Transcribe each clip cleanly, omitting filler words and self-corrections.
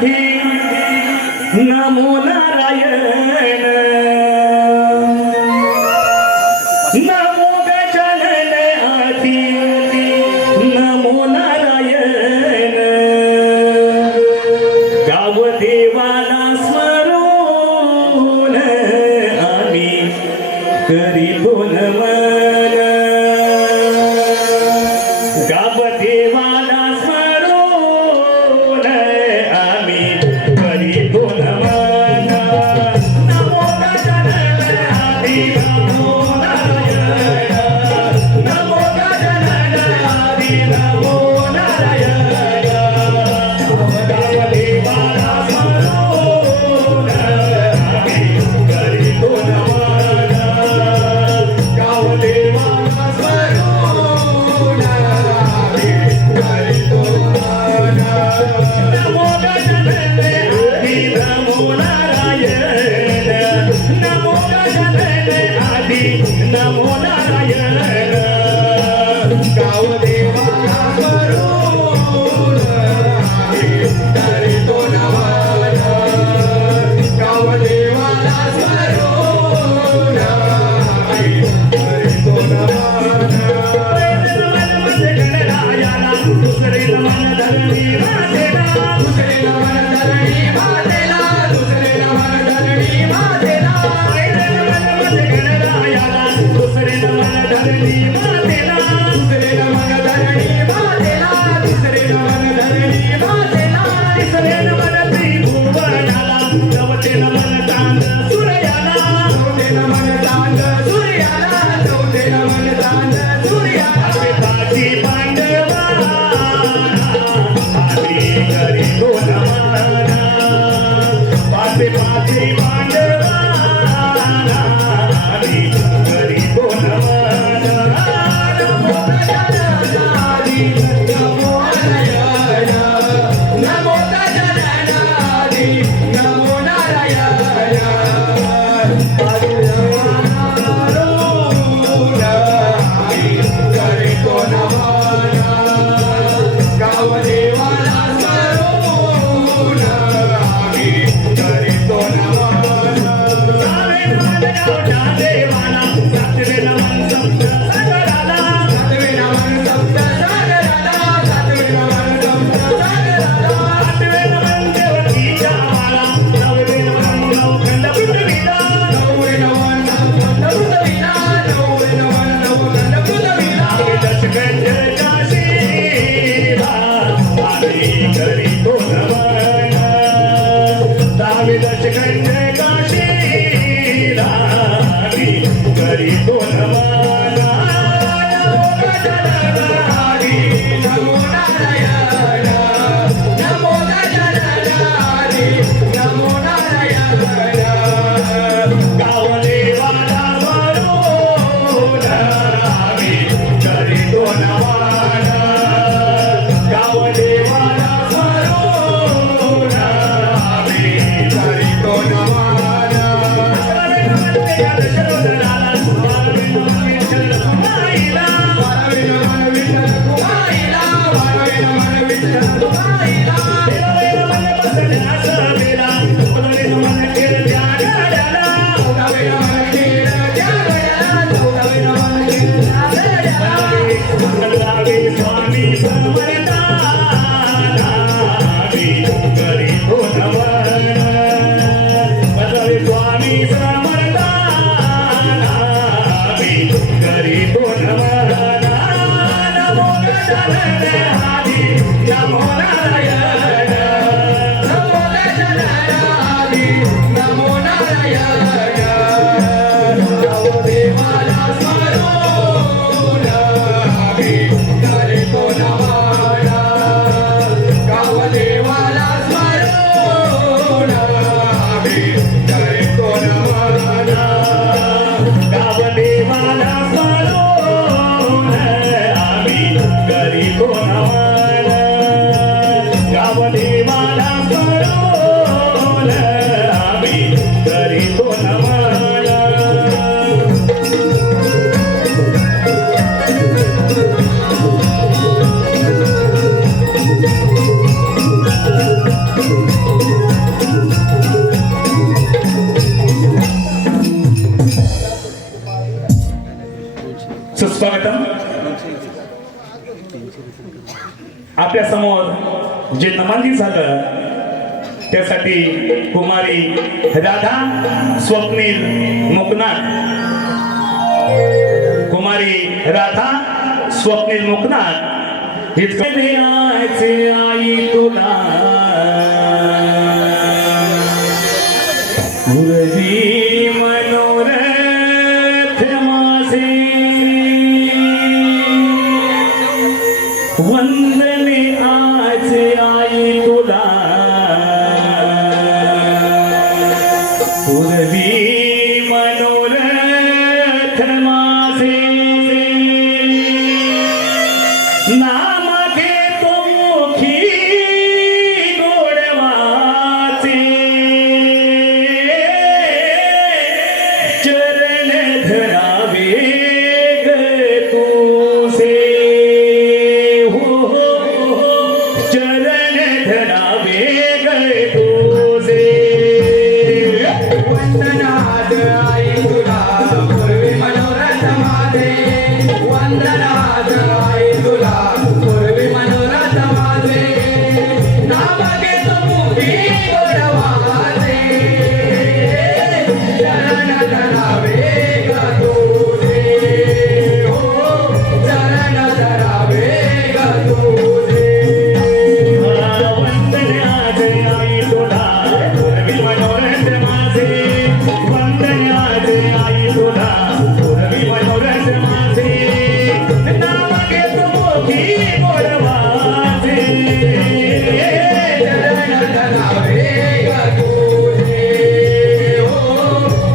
आधी नमो नारायण नमो गजानन आधी नमो नारायण गाव देवाला स्मरून आम्ही करीतो नमन गाव देवाला स्मरून आम्ही करीतो नमन नमो गजानन आधी नमो नारायण नमो गजानन आधी नमो नारायण गाव देवाला स्मरून आम्ही करीतो नमन गाव देवाला स्मरून आम्ही करीतो नमन नमो गजानन आधी नमो नारायण नमो गजानन आधी नमो नारायण गाव देवाला स्मरून आम्ही करीतो नमन गाव देवाला स्मरून आम्ही करीतो नमन गणरायाला दुसरे नमन धरणी मातेला दुसरे नमन धरणी मातेला दुसरे नमन धरणी मातेला गणरायाला दुसरे नमन धरणी मातेला दुसरे नमन धरणी मातेला दुसरे नमन धरणी मातेला तिसरे नमन त्रिभुवनाला चौथे नमन चांद सूर्याला चौथे नमन चांद सूर्याला चौथे नमन चांद सूर्याला पाची पांडवा आधी करीतो नमन पाचे पाचे पांडवा आधी करीतो नमन नमो गजानन आधी नमो नारायण नमो गजानन आधी नमो नारायण सुस्वागतम. आपल्या समोर जे नामांकित झालं त्यासाठी कुमारी राधा स्वप्नील मुकनाथ, कुमारी राधा स्वप्नील मुकनाथ हिचके आई तुला गुरुजी मनोरथ माझे वंदने आज आई तुला गुरुजी मनोरथ माझे नाम घेतो मुखी गोडवाचे चरण धरावे ग तुझे हो चरण धरावे ग तुझे वंदनाद आई तुला पूर्वी मनोरथ माझे वंदनाद आई तुला पूर्वी मनोरथ माझे नाम घेतो मुखी गोडवाचे चरण धरावे ग तुझे हो चरण धरावे ग तुझे वंदने आज आई तुला पूर्वी मनोरथ माझे वंदने आज आई तुला पूर्वी मनोरथ माझे नाम घेतो मोठी गोडवाचे चरण धरावे ग तुझे हो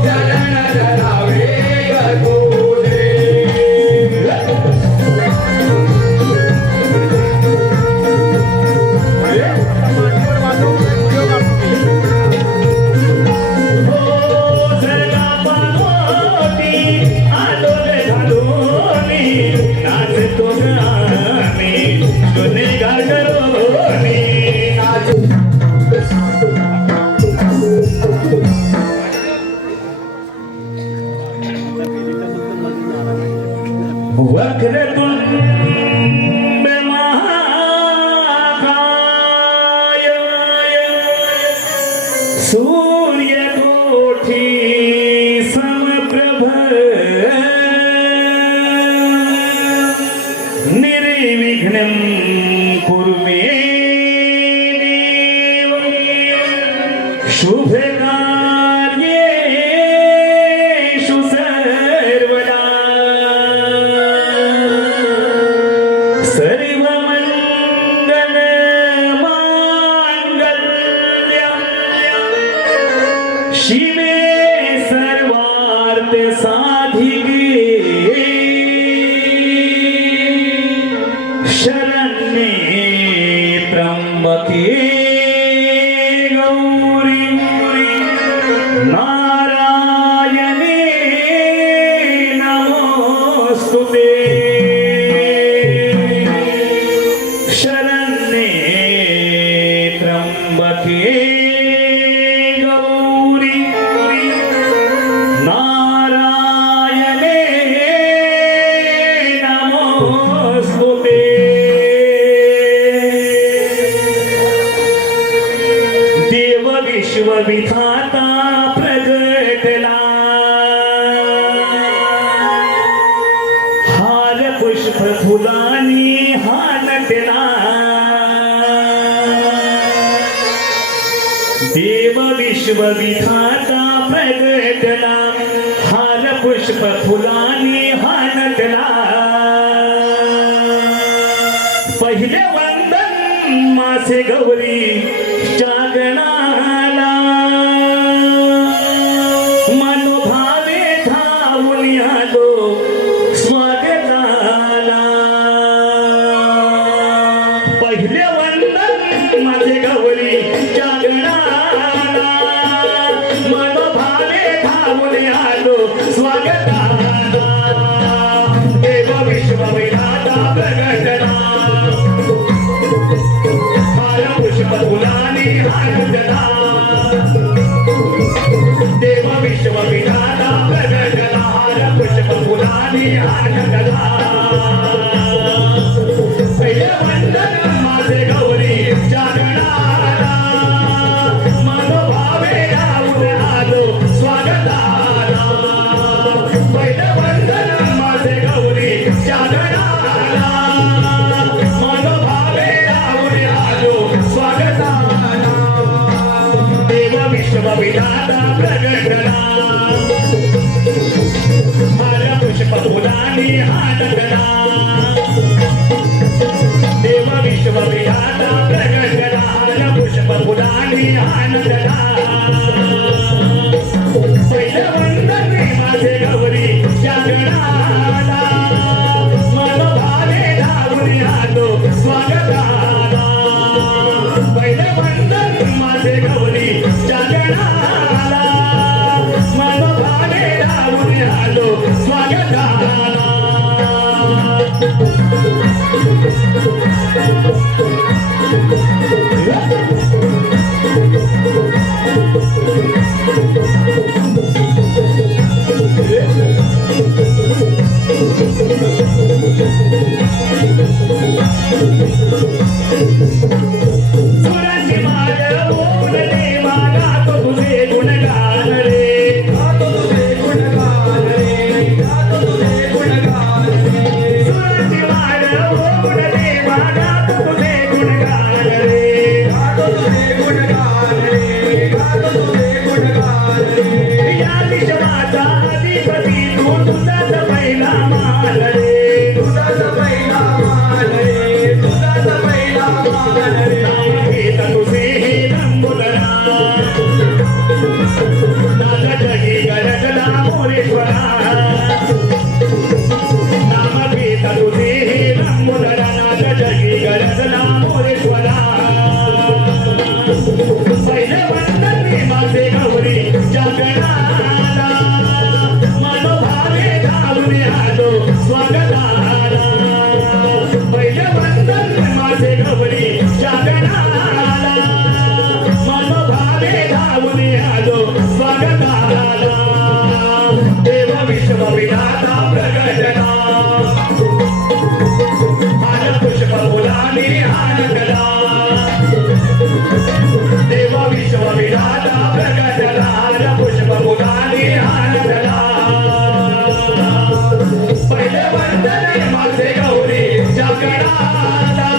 चरण धरावे ग तुझे जगा पानोटी आलोल घालूनी नाचतो आम्ही गुन्हेगार करोनी वक्रतुंड महाकाय सूर्यकोटी समप्रभ निर्विघ्नं कुरु मे देव शुभकार्येषु सर्वदा सर्वमङ्गलमाङ्गल्यं शिवे सर्वार्थ साधिके शरण्ये त्र्यंबके गौरी नारायणे नमोस्तुते शरण्ये त्र्यंबके गौरी नारायणे नमोस्तुते देव विश्वविधाता प्रगटला हार पुष्प फुलानी हानटला देव विश्वविधाता प्रगटला हार पुष्प फुलानी हानटला पहिले वंदन मासे गौरी जागणाला मनोभावे धावून आलो स्वागताला पहिले वंदन माझे गौरी जागणाला मनोभावे धावून आलो स्वागताला देव विश्वविधाता प्रगटला हार पुष्प फुलानी आनंदला देव विश्वविधाता प्रगटला पुष्प फुलाने आनंदला पहिले वंदन माझे गौरी जागणाला मनोभावे राहून आलो स्वागताला पहिले वंदन माझे गौरी जागणाला मनोभावे राहून आलो स्वागताला देव विश्वविधाता प्रगटला पुष्प फुलाने आनंदला देव विश्वविधाता प्रगटला पुष्प फुलाने आनंदला पहिलं वंदन माझे गौरी जागणाला मनोभावे धावून आलो स्वागताला पहिलं वंदन माझे गौरी जागणाला मनोभावे धावून आलो स्वागताला सुराची माळ ओढले गातो तुझे गुणगान रे गातो तुझे गुणगान रे गातो तुझे गुणगान रे सुराची माळ ओढले गातो तुझे गुणगान रे गातो तुझे गुणगान रे गातो तुझे गुणगान रे या विश्वाचा अधिपती तू तुझाच पहिला मान रे तुझाच पहिला मान रे तुझाच पहिला मान रे घेत तुझे हे नंबुदना नाग जगी गरजला मोरेश्वरा नाम घेत तुझे हे नंबुदना नाग जगी गरजला मोरेश्वरा पहिले वंदन माझे गौरी जागणाला मनोभावे धावून आलो स्वागताला पहिले वंदन माझे गौरी जागणाला मनोभावे धावून आलो स्वागताला देव विश्वविधाता प्रगटला पुष्प फुलाने आनंदला देव विश्वविधाता प्रगटला पुष्प फुलाने आनंदला पहिले वंदन माझे गौरी जागणाला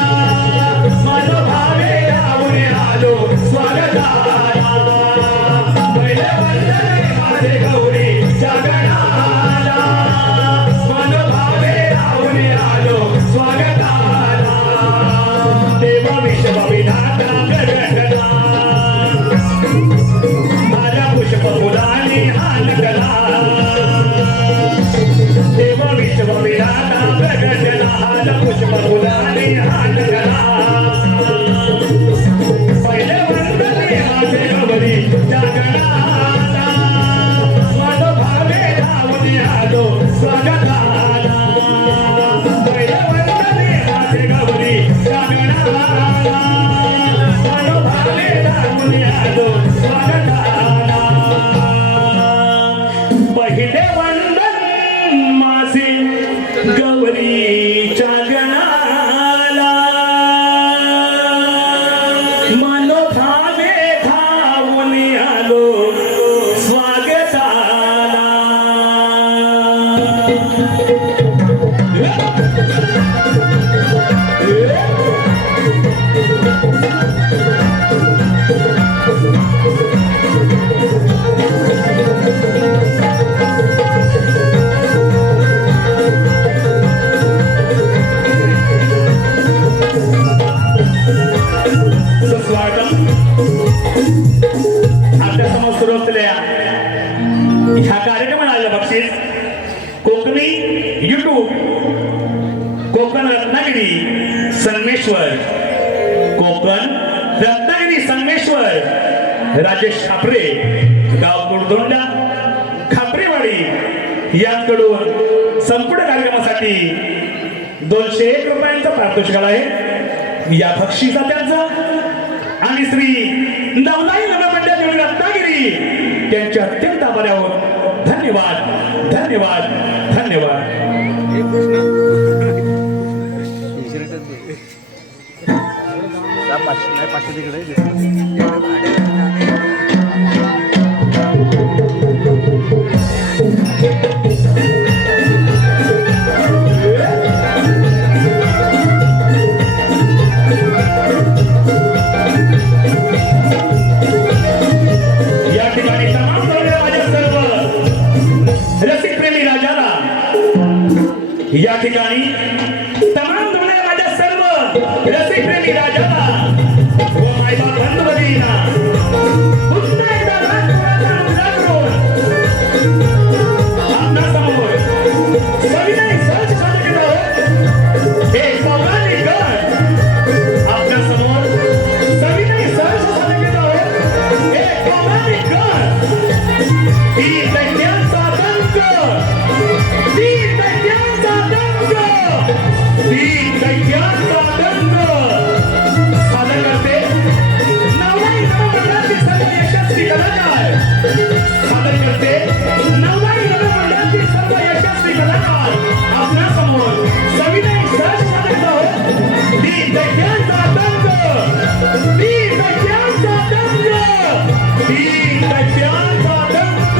मनोभावे धावून आलो स्वागताला पहिले वंदन माझे गौरी जागणाला मनोभावे धावून आलो स्वागताला देव विश्वविधाता प्रगटला पुष्प फुलाने आनंदला देव विश्वविधाता प्रगटला पुष्प फुलाने आनंदला पहिले वंदन माझे गौरी जागणाला मनोभावे धावून आलो स्वागताला पहिले वंदन माझे गौरी जागणाला मनोभावे धावून आलो स्वागताला पहिले वंदन माझे गौरी जागणाला मनोभावे धावून आलो स्वागताला आपल्या समोर सुरू असलेल्या ह्या कार्यक्रमाला आलेलं बक्षीस कोकणी युट्यूब कोकण रत्नागिरी संगमेश्वर कोकण रत्नागिरी संगमेश्वर राजेश खापरे गाव कुडदोंडा खापरेवाडी यांकडून संपूर्ण कार्यक्रमासाठी 201 रुपयांचा पारितोषिक आहे. या बक्षिसा त्यांचा आणि श्री नवलाई नवमंडळ देवळी रत्नागिरी त्यांच्या अत्यंत आभारावर धन्यवाद धन्यवाद धन्यवाद. या ठिकाणी तमाम माझ्या सर्व रसिकप्रेमी राजाला या ठिकाणी तमाम माझ्या सर्व रसिकप्रेमी राजाला व मायबाप बंधुभगिनींना पुन्हा एकदा राजकुमाराचा अनुग्रह करून आपणासमोर सविनय सहज सादर करत आहोत. हे पौराणिक गण आपल्यासमोर सविनय सहज सादर करत आहोत. हे पौराणिक गण ही दैत्यांचा दंग ती दैत्यांचा दंग सादर करते. नवलाई नवमंडळातील सर्व यशस्वी कलाकार सादर करते. नवलाई नवमंडळातील सर्व यशस्वी कलाकार आपल्यासमोर सविनय सहज सादर करत आहोत. ती दैत्यांचा दंग ती दैत्यांचा दंग ती दैत्यांचा दंग.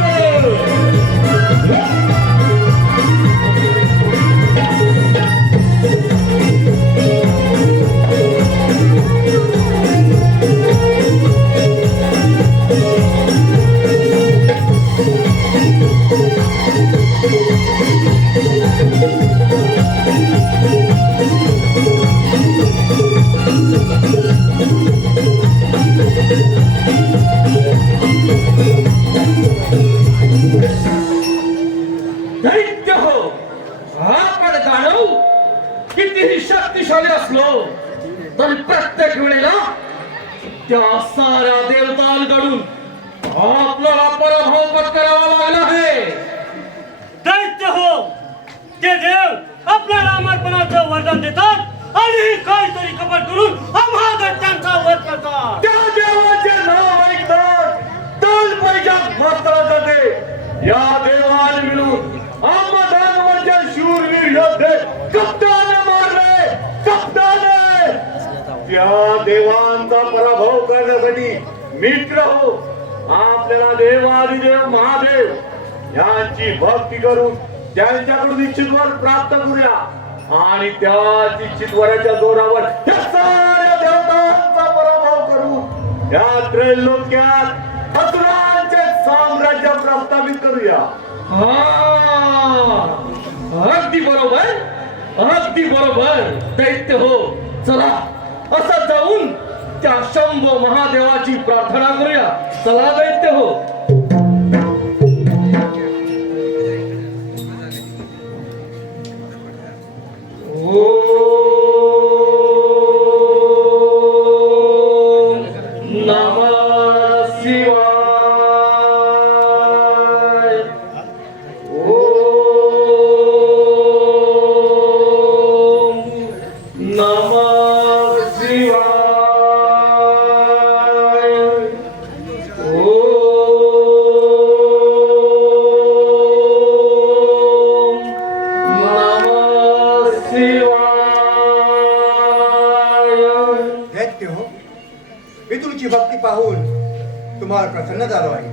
दैत्य हो, आपण दानव कितीही शक्तिशाली असलो तरी प्रत्येक वेळेला त्या साऱ्या देवतांकडून आपल्याला पराभव पत्करावा लागला आहे. दैत्य हो, ते देव आपल्याला अमरपणाचं वरदान देतात आणि काहीतरी कपट करून आम्हा दैत्यांचा वध करतात. त्या देवाचे नाव ऐकतात तल पैशात मात्र जाते. या देवाने मिळून आम्हा दानवाच्या शूरवीर योद्धे कप्ताने मारले. कप्ताने त्या देवांचा पराभव करण्यासाठी मित्र हो आपल्याला देवादिदेव महादेव यांची भक्ती करून त्यांच्याकडून इच्छित वर प्राप्त करूया आणि त्या इच्छित वराच्या जोरावर त्या साऱ्या देवतांचा पराभव करू या त्रैलोक्यात असुरांचे साम्राज्य प्रस्थापित करूया. अगदी बरोबर अगदी बरोबर. दैत्य हो, चला असं जाऊन त्या शंभो महादेवाची प्रार्थना करूया. चला दैत्य हो. मी तुमची भक्ती पाहून तुम्हाला प्रसन्न झालो आहे.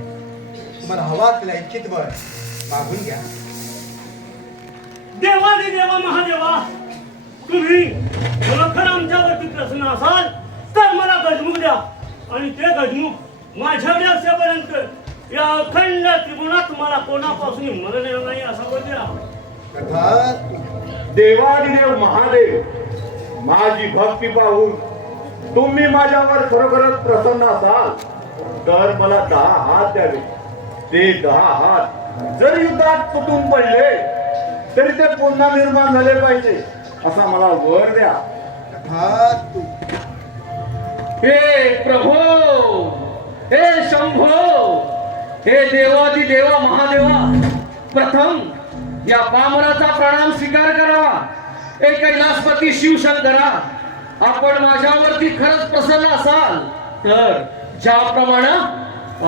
तुम्हाला हवा असलेला इच्छित वर मागून घ्या. देवादी देवा महादेवा, तुम्ही खरोखर आमच्यावरती प्रसन्न असाल तर मला गजमुख द्या आणि ते गजमुख माझ्याकडे असेपर्यंत या अखंड त्रिगुणात मला कोणापासून मरण येणार नाही असं बोलल्या. अर्थात देवादिदेव महादेव, माझी भक्ती पाहून तुम्ही माझ्यावर खरोखरच प्रसन्न असाल तर मला 10 हात द्यावे. ते 10 हात जर युद्धात तुटून पडले तरी ते पुन्हा निर्माण झाले पाहिजे असा मला वर द्या. अर्थात हे प्रभो, हे शंभो, हे देवादी देवा महादेवा, प्रथम या पामराचा प्रणाम स्वीकार करावा. हे कैलासपती शिवशंकरा, आपण माझ्यावरती खरंच प्रसन्न असाल तर ज्याप्रमाणे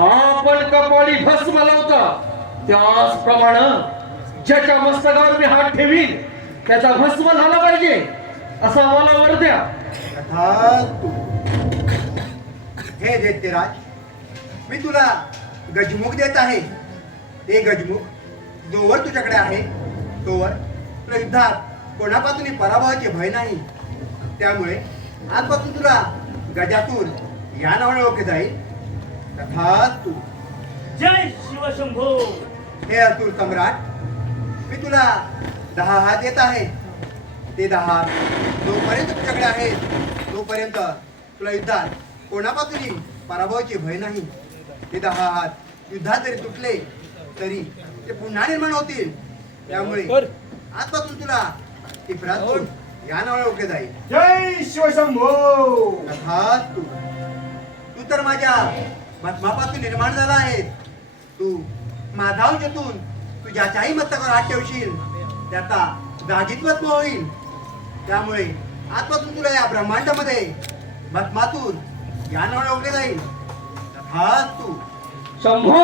आपण कपाळी भस्म लावता त्याचप्रमाणे ज्याच्या मस्तकावर मी हात ठेवीन त्याचा भस्म झाला पाहिजे असा मला वर द्या. तथास्तु. हे दैत्यराज, मी तुला गजमुख देत आहे. ते गजमुख जोवर तुझ्याकडे आहे तोवर तुला युद्धात कोणापासूनही पराभवाचे भय नाही. त्यामुळे आजपासून तुला गजातून या नावाने ओळखले जाईल. तथास्तु. जय शिवशंभो. हे असुर सम्राट, मी तुला 10 हात देत आहे. ते 10 हात जोपर्यंत तुझ्याकडे आहेत तोपर्यंत तुला युद्धात कोणापासूनही पराभवाचे भय नाही. ते 10 हात युद्धात जरी तुटले तरी ते पुन्हा निर्माण होतील. त्यामुळे आजपासून तुला टिपरासूर या नावाने ओळखले जाईल. जय शिवशंभो. तथास्तु. तू तर माझ्या भस्मापासून निर्माण झाला आहेस. तू माझा अंशातून तू ज्याच्याही मस्तकावर हात ठेवशील त्याचा जागीच भस्म होईल. त्यामुळे आजपासून तुला या ब्रह्मांडामध्ये भस्मातून या नावाने ओळखले जाईल. तथास्तु. शंभो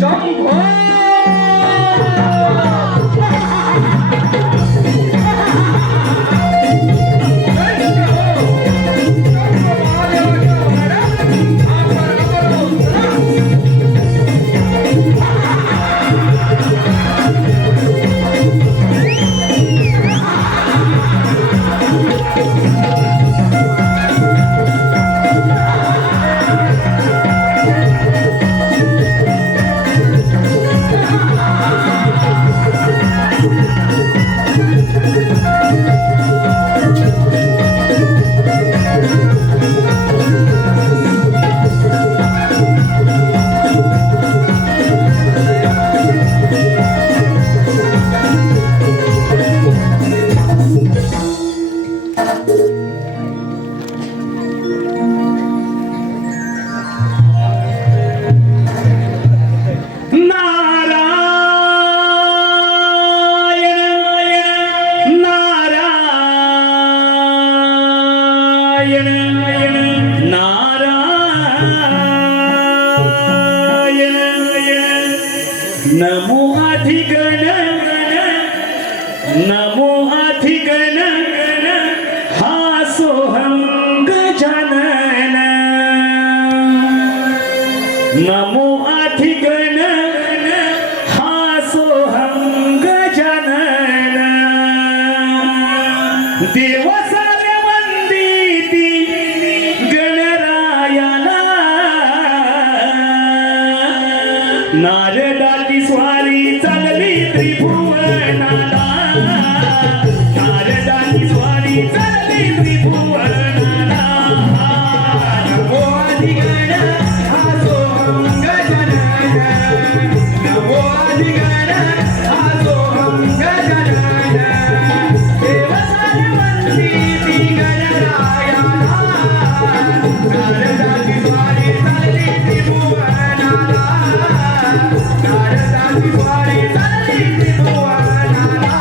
शंभो. नमो अधिगण नमो अधिगण हा सोहम गजानन. नमो अधिगण हा सोहम गजानन. देव सारे वंदिती गणरायाला. नारदाची स्वारी चालली त्रिभुवनाला. नारदाची स्वारी चालली त्रिभुवनाला. नमो अधिगण हा सोहम गजानन. नमो अधिगण हा सोहम गजानन. देव सारे वंदिती गणरायाला. नारदाची स्वारी चालली त्रिभुवनाला. नारदाची स्वारी चालली त्रिभुवनाला.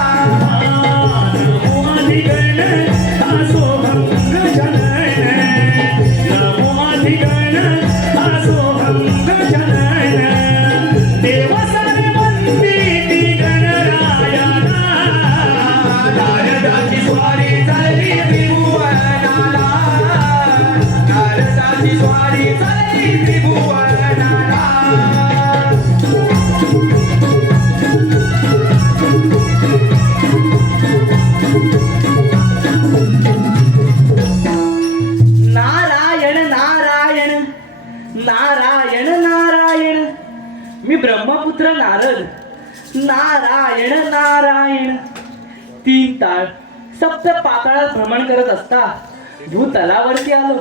नमो अधिगण हा सोहम गजानन. नमो अधिगण हा सोहम गजानन. देव सारे वंदिती गणरायाला. नारदाची स्वारी चालली त्रिभुवनाला. नारदाची स्वारी चालली त्रिभुवनाला. नारायण नारायण नारायण नारायण. मी ब्रह्मपुत्र नारद. नारायण नारायण. 3 ताळ सप्त पाताळात भ्रमण करत असता भूतलावरती आलो.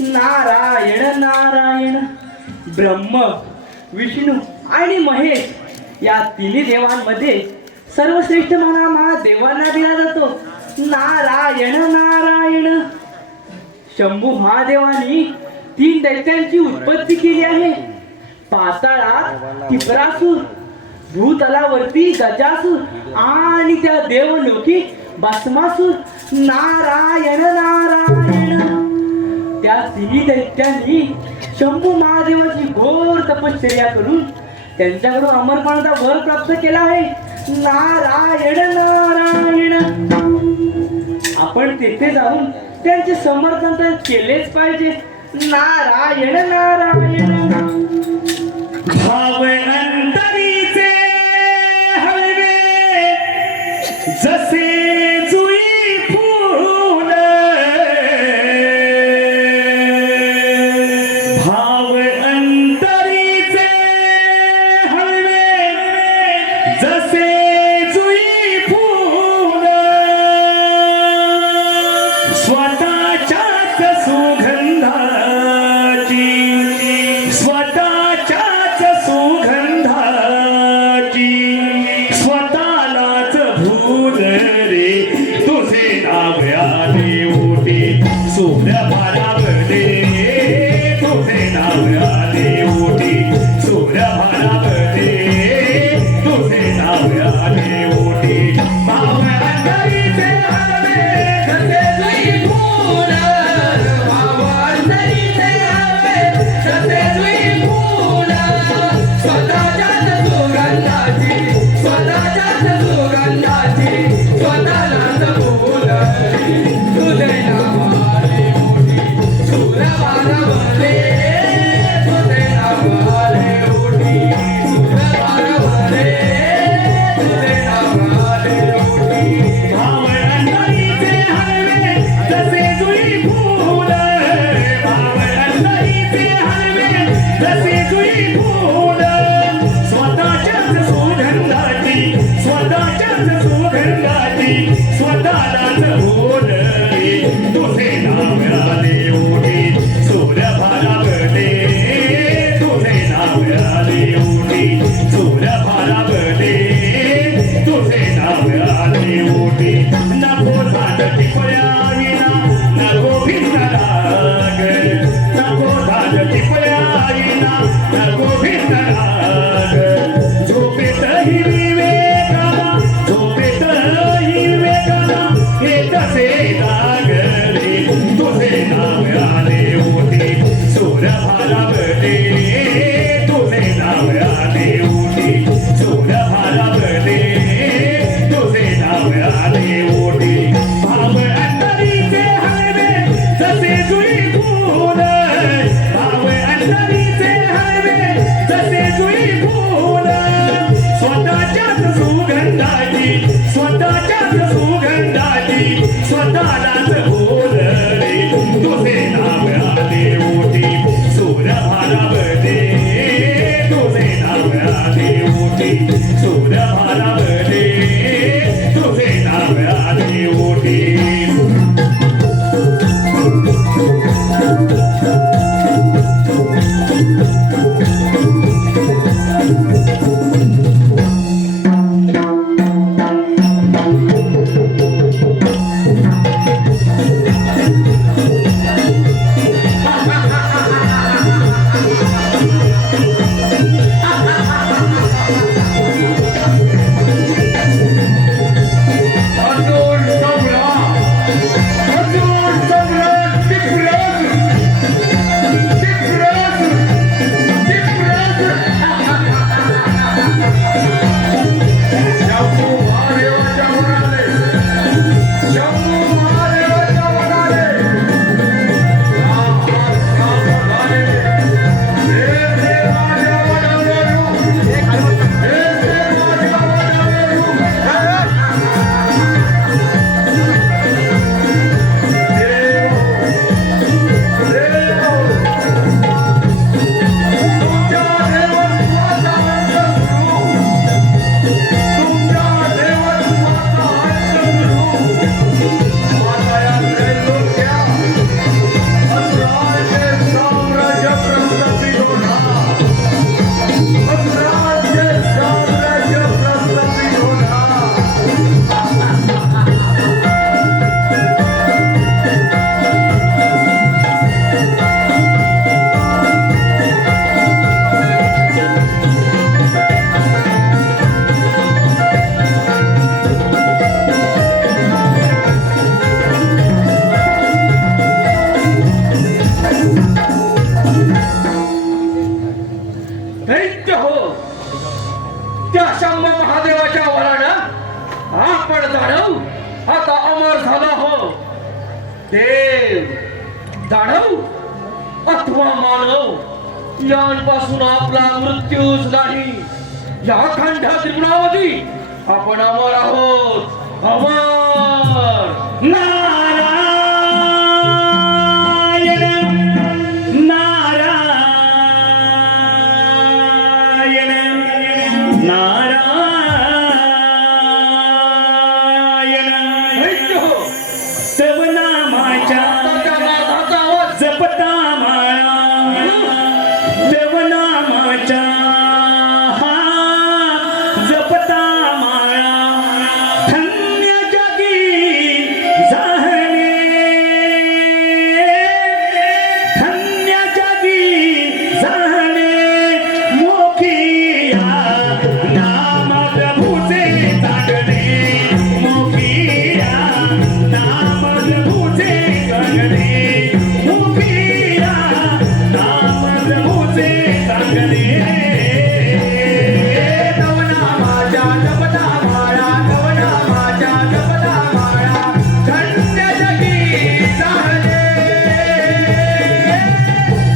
नारायण नारायण. ब्रह्म विष्णू आणि महेश या तिन्ही देवांमध्ये सर्वश्रेष्ठ म्हणा महादेवांना दिला जातो. नारायण नारायण. शंभू महादेवांनी 3 दैत्यांची उत्पत्ती केली आहे. पाताळात टिपरासूर, भूतलावरती गजासूर आणि त्या देवलोकी भस्मासूर. नारायण नारायण. त्या तिन्ही दैत्यांनी शंभू महादेवाची घोर तपश्चर्या करून त्यांच्याकडून अमरपणाचा वर प्राप्त केला आहे. नारायण नारायण. आपण तेथे जाऊन त्यांचे समर्थन केलेच पाहिजे. नारायण नारायण. भाव अंतरीचे हळवे जसे जुई फूल, भाव अंतरीचे हळवे जसे जुई फूल, स्वतःच्याच सुगंधाची, स्वतःच्याच सुगंधाची स्वतःलाच भूल रे तुझे नाव्याने ओटी सूर्य भारावले, तुझे नाव्याने ओटी सूर्य भारावले, तुझे नाव्याने ओटी. भाव अंतरीचे हळवे जसे जुई फूल, भाव अंतरीचे हळवे जसे जुई फूल, स्वतःच्याच सुगंधाची, स्वतःच्याच सुगंधाची स्वतःलाच भूल रे तुझे नावाने ओटी सूर्य भारावले, तुझे नावाने ओटी सूर्य भारावले, तुझे नावाने ओटी. भाव अंतरीचे हळवे जसे जुई फूल, भाव अंतरीचे हळवे जसे जुई फूल, स्वतःच्याच सुगंधाची, स्वतःच्याच सुगंधाची स्वतःलाच भूल रे तुझे नाव्याने ओटी सूर्य भारावले, तुझे नाव्याने ओटी सूर्य भारावले, तुझे नाव्याने ओटी. नको झाड टिपळ्या विना नको भिन्न राग, नको झाड टिपळ्या विना नको भिन्न राग, झोपेतही विवेकाला, झोपेतही विवेकाला हे तसे दाग रे तुझे नाव्याने ओटी सूर्य भारावले, तुझे नाव्याने ओटी सूर्य भारावले, तुझे नाव्याने ओटी. भाव अंतरीचे हळवे जसे जुई फूल, भाव अंतरीचे हळवे जसे जुई फूल, स्वतःच्याच सुगंधाची, स्वतःच्याच सुगंधाची स्वतःलाच भूल रे तुझे नाव्याने ओटी सूर्य भारावले, तुझे नाव्याने ओटी सूर्य भारावले, तुझे नाव्याने ओटी. अर्जुन सम्राट टिपराज देव, दानव अथवा मानव यांपासून आपला मृत्यूच नाही. या अखंड त्रिगुणावधी आपण अमर आहोत, अमर. नारायण नारायण नारायण ऐक्य हो. तव नामाच्या त्या नाथाचा आवाज जपता माळा देव नामाच्या जपता माळा धन्य जगी जाहणे धन्य जगी जाहणे मोकिया नाम प्रभूचे जागणे मोकिया नाम प्रभूचे जागणे मोकिया नाम प्रभूचे जागणे तव नामाच्या जपता माळा तव नामाच्या जपता माळा धन्य जगी जाहणे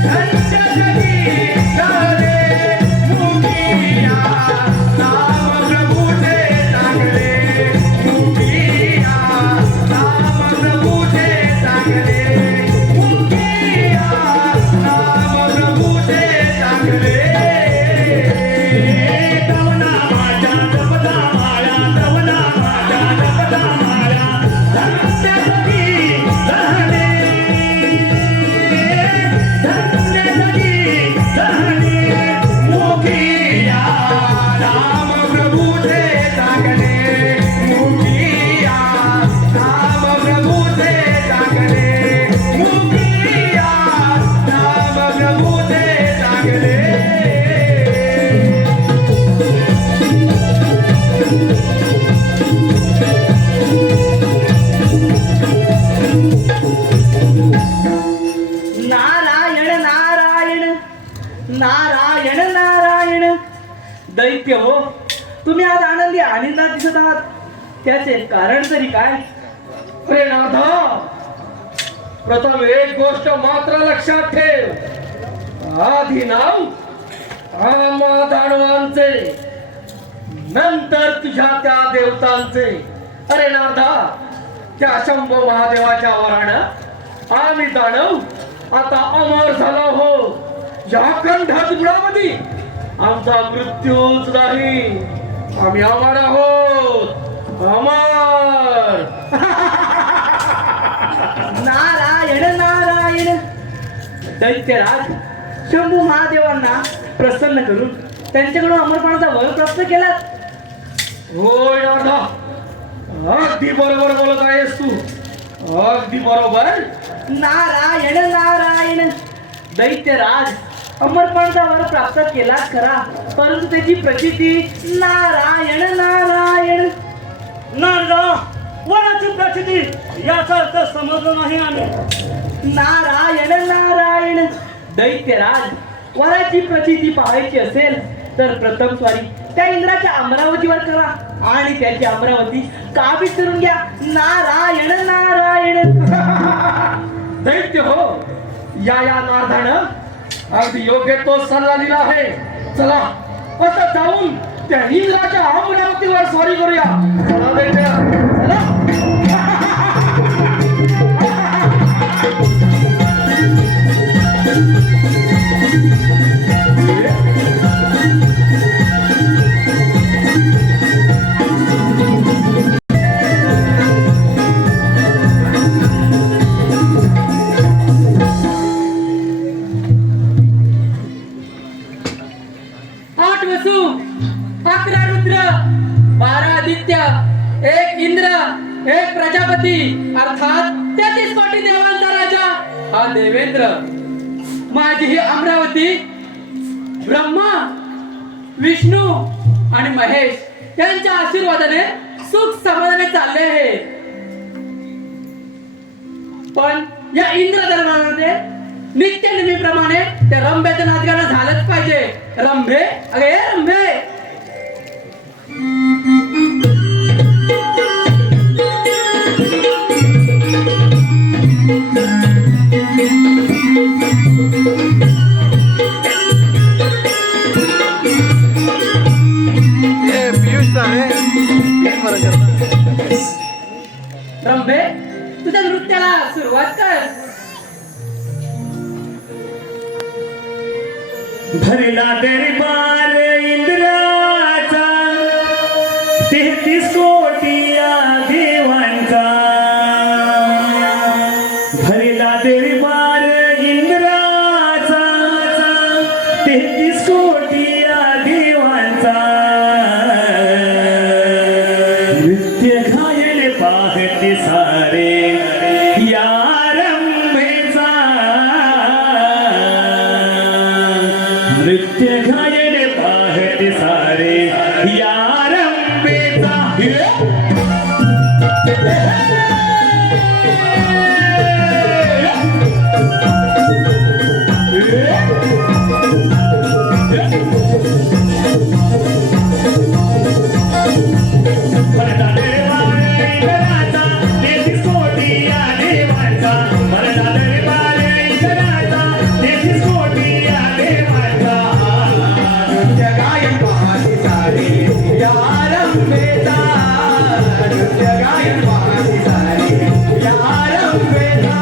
धन्य जगी जाहणे मोकिया नाम प्रभूचे जागणे मोकिया नाम प्रभूचे जागणे मोकिया नाम प्रभूचे जागणे तव नामाच्या जपता माळा तव नामाच्या जपता माळा धन्य जगी जाहणे धन्य जगी जाहणे मोकिया नाम प्रभूचे जागणे मोकिया नाम प्रभूचे जागणे मोकिया नाम प्रभूचे जागणे नारायण नारायण नारायण नारायण. दैत्य हो, तुम्ही आज आनंदी आनंदात दिसत आहात, त्याचे कारण तरी काय? अरे नाथा, प्रथम एक गोष्ट मात्र लक्षात ठेव. आधी नाव आम्हा दानवांचे, नंतर तुझ्या त्या देवतांचे. अरे नाथा, त्या शंभू महादेवाच्या वरानं आम्ही दानव आता अमर झालो हो. या कंठात गुणामध्ये आमचा मृत्यूच नाही, आम्ही अमर आहोत, अमर. नारायण नारायण. दैत्यराज शंभू महादेवांना प्रसन्न करून त्यांच्याकडून अमरपणाचा वर प्राप्त केला. होय नाथा, अगदी बरोबर बोलत आहेस तू, अगदी बरोबर. नारायण नारायण. दैत्यराज अमरपणाचा वर प्राप्त केलाच खरा, परंतु त्याची प्रचिती नारायण नारायण. नारदा, वराची प्रचिती याचा अर्थ समजलो नाही आम्ही. नारायण नारायण. दैत्यराज वराची प्रचिती पाहायची असेल तर प्रथम स्वारी त्या इंद्राच्या अमरावतीवर करा आणि त्याची अमरावती काबीज करून घ्या. नारायण नारायण. दैत्य हो, या नारदानं अगदी योग्य तो सल्ला दिला आहे. चला आता जाऊन त्या इंद्राच्या अमरावतीवर स्वारी करूया. चला दैत्य, चला. आठ वसु, 11 रुद्र, 12 आदित्य, 1 इंद्र, 1 प्रजापती अर्थात 33 कोटी देवांचा राजा हा देवेंद्र. माझी ही अमरावती ब्रह्मा, विष्णू आणि महेश यांच्या आशीर्वादाने सुख समाधाने चालले आहे. पण या इंद्र दरबारामध्ये नित्य नेहमीप्रमाणे त्या रंभेचं नाचगाणं झालंच पाहिजे. रंभे, अगे रंभे. भरला दरबार इंद्राचा 33 कोटी या देवांचा भरला दरबार इंद्राचा 33 कोटी या देवांचा नृत्य घायल पाहते सारे या रंभेचा नृत्य घायल पाहते सारे या रंभेचा भरला दरबार इंद्राचा 33 कोटी या देवांचा भरला दरबार इंद्राचा 33 कोटी या देवांचा नृत्य गायन पाहते सारे या रंभेचा नृत्य गायन पाहते सारे या रंभेचा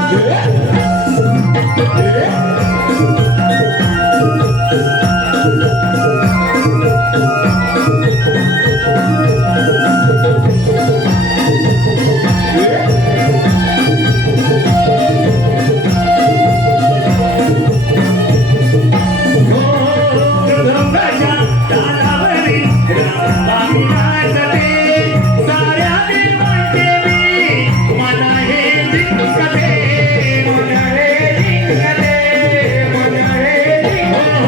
मृदंगाच्या तालावरी रंभावी नाचते साऱ्या देवांचे मी मन हे जिंकते मन हे जिंकते मन हे जिंकते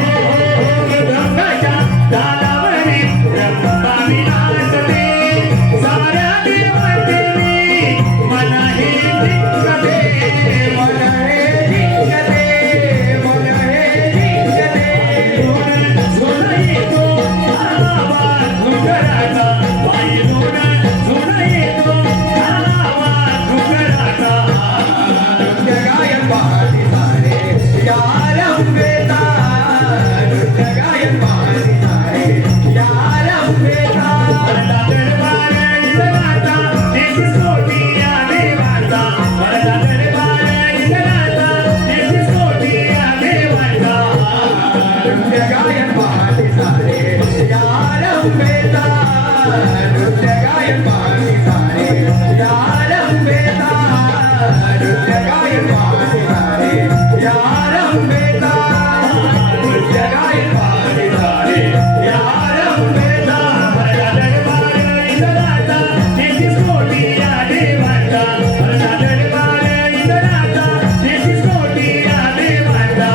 मृदंगाच्या तालावरी रंभावी नाचते साऱ्या देवांचे मी मन हे जिंकते मन हे जिंकते मन हे जिंकते झोना येतो आवाज घुगराचा बाई झोना येतो आवाज घुगराचा नृत्य गायन पाहते सारे या रंभेचा नृत्य गायन पाहते सारे या रंभेचा भरला दरबार इंद्राचा 33 कोटी या देवांचा भरला दरबार इंद्राचा 33 कोटी या देवांचा नृत्य गायन पाहते सारे या रंभेचा नृत्य गायन पाहते सारे या रंभेचा नृत्य गायन पाहते सारे या रंभेचा नृत्य गायन पाहते सारे या रंभेचा भरला दरबार इंद्राचा 33 कोटी या देवांचा भरला दरबार इंद्राचा 33 कोटी या देवांचा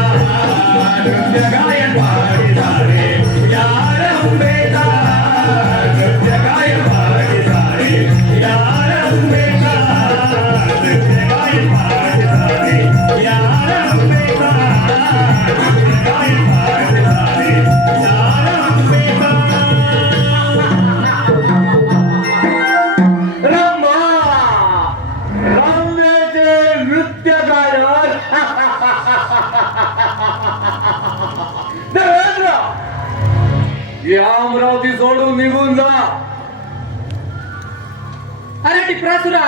नृत्य गायन पाहते सारे या रंभेचा नृत्य गायन पाहते सारे या रंभेचा नृत्य गायन पाहते सारे या रंभेचा नृत्य गायन पाहते सारे या रंभेचा रंभा रंभेचे नृत्य गायन देवेंद्र या अमरावती सोडून निघून जा. अरे टिपरासुरा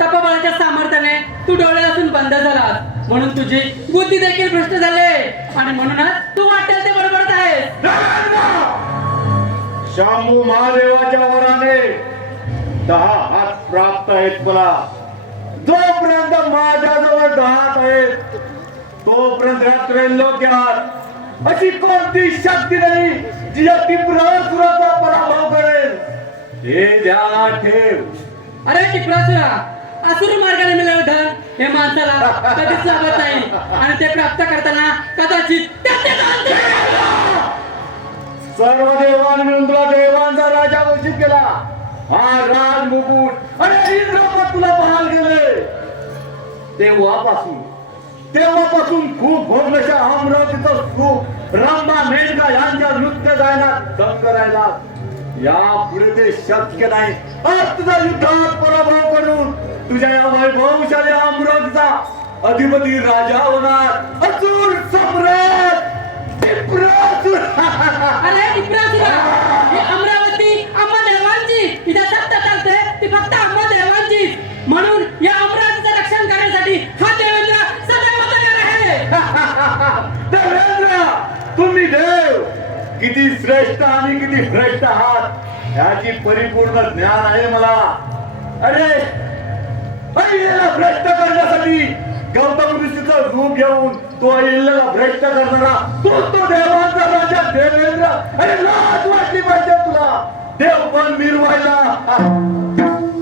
तपबळाच्या सामर्थ्याने तू डोळे असून बंद झालास म्हणून तुझी बुद्धी देखील भ्रष्ट झाले आणि म्हणूनच तू वाटेल ते बडबडत आहेस. शांभू महादेवाच्या वराने 10 हात प्राप्त आहेत मला. जोपर्यंत माझ्याजवळ 10 हात आहेत तोपर्यंत या त्रैलोक्यात अशी कोणती शक्ती नाही जी या टिपरासुराचा पराभव करेल. हे ध्यानात ठेव. अरे टिपरासुरा असुर मार्गाने मिळालेलं धन हे माणसाला कधीच लाभत नाही आणि ते प्राप्त करताना कदाचित त्याचे दान द्यावे. सर्व देवांनी मिळून तुला देवांचा राजा घोषित केला. हा राज मुकुट आणि इंद्रपद तुला बहाल केले. तेव्हापासून खूप भोगलेशा अमरावतीचं सुख रंभा मेनका यांच्या नृत्य गायनात दंग राहिला. या पुढे ते शक्य नाही. आज तुझा युद्धात पराभव करून तुझ्या या वैभवशाली अमरावतीचा अधिपती राजा होणार असुर सम्राट टिपरासुर. अरे टिपरासुरा ही अमरावती अम्मा देवांची इथे सत्ता चालते ती फक्त अम्मा देवांची म्हणून या अमरावतीचं रक्षण करण्यासाठी हा देवेंद्र सदैव तयार आहे. देवेंद्र तुम्ही देव महादेव किती श्रेष्ठ आणि किती भ्रष्ट आहात याची परिपूर्ण ज्ञान आहे मला. अरे अहिल्याला भ्रष्ट करण्यासाठी गौतम ऋषीचं रूप घेऊन तो अहिल्याला भ्रष्ट करणारा तो देवांचा राजा देवेंद्र. अरे लाज वाटली पाहिजे तुला देव पण मिरवायला.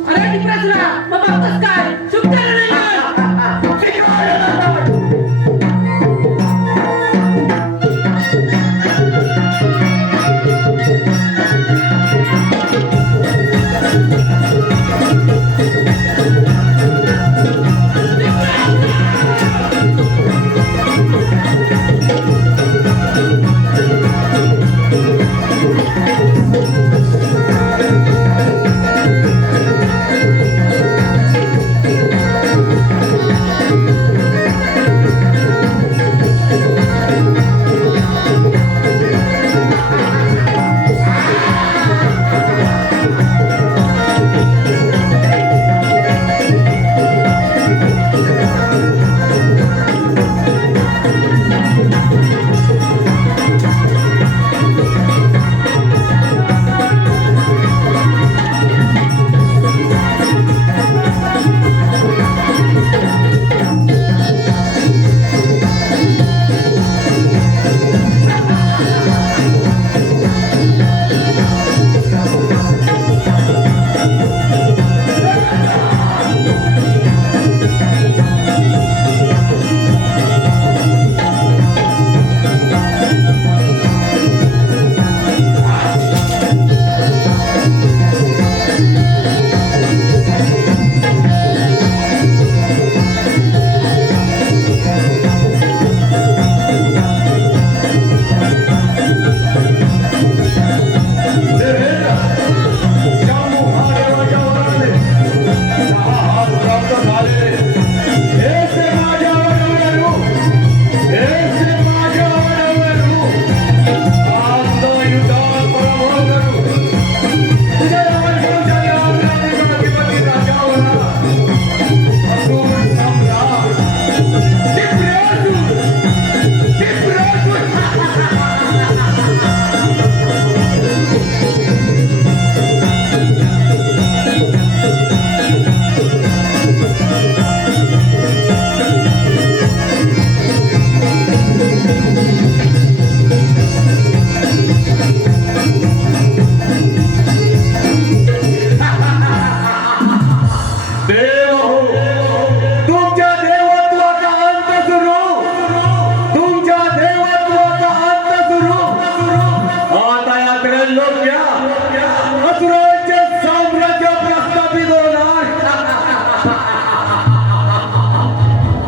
अरे टिपरासुरा, मग बघतोस काय? चुप कर रे मन.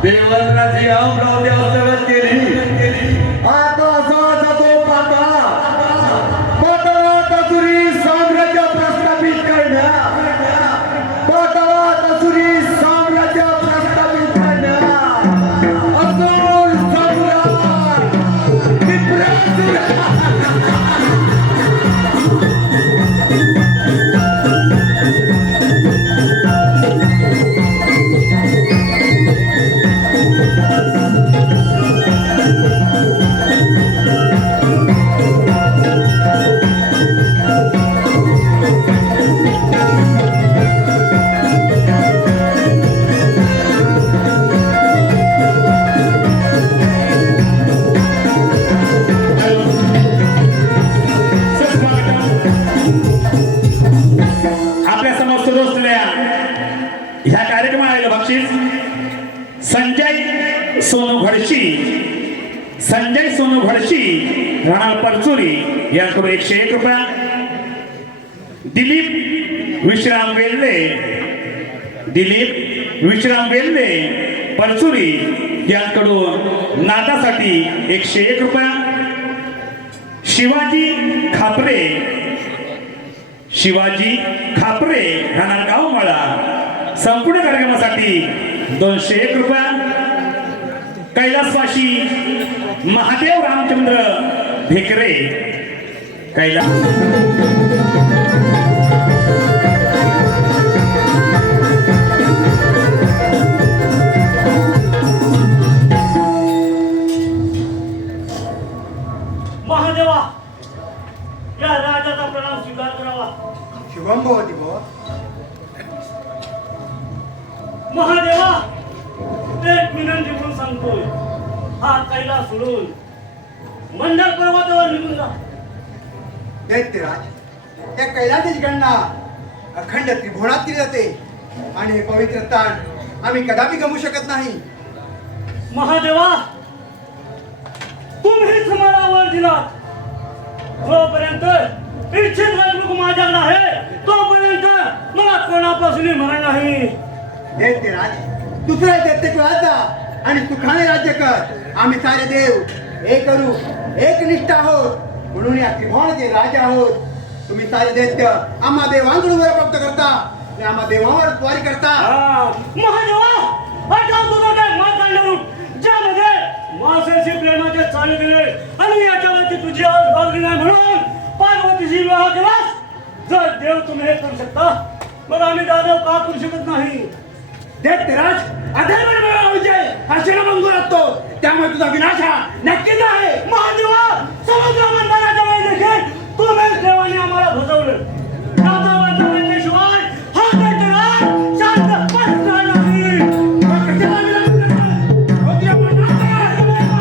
देवेंद्राची अमरावती हस्तगत केली. आता असा तो पाताळात असुरी साम्राज्य प्रस्थापित करण्या पाताळात असुरी साम्राज्य प्रस्थापित करण्या असुर सम्राट त्रिपुरासुर. आपल्या समोर सुरू असलेल्या ह्या कार्यक्रमाला बक्षीस संजय सोनू घडशी राणा परचुरी यांकडून 101 रुपया. दिलीप विश्राम वेल्ले परचुरी यांकडून नादासाठी 101 रुपया. शिवाजी खापरे राहणार गावमाळा संपूर्ण कार्यक्रमासाठी 201 रुपया. कैलासवासी महादेव रामचंद्र भेकरे महादेवा सोडून मंडळ पर्वतावर निघून जा. दैत्यराज, त्या कैलासाची गणना अखंड त्रिभुवनात केली जाते आणि हे पवित्र स्थान आम्ही कदापि गमू शकत नाही. महादेवा, तुम्हीच मला वर दिला. जोपर्यंत इच्छित राजमुख माझ्याकडे आहे तोपर्यंत मला कोणापासूनही मरण नाही. दैत्यराज, दुसऱ्या दैत्यकुळात जा आणि सुखाने राज्य कर. आम्ही सारे देव एक करू, एक निष्ठ आहोत म्हणून या त्रिभुवनाचे राजा आहोत. तुम्ही सारे दैत्य आम्हा देवांकडून वर प्राप्त करता आणि आम्हा देवांवर स्वारी करता. महादेवा, आता तुझा काय मार्तंड ज्यामध्ये मासेशी प्रेमाचे चालू केले आणि याच्यावरती तुझी आज भागली नाही म्हणून पार्वतीशी विवाह केलास. जर देव तुम्ही हे करू शकता मग आम्ही दादा का करू शकत नाही. दैत्यराज, अधर्म विजय हा क्षणभंगूर असतो, त्यामुळे तुझा विनाश हा नक्कीच आहे. महादेवा, समुद्र मंथनाच्या वेळी देखील तुम्हीच देवाने आम्हाला फसवलं. दादा वाचवल्याशिवाय हा दैत्यराज शांत बसणार नाही. मग कशाला विलंब करता? हो तुझ्या मनात आहे. महादेवा,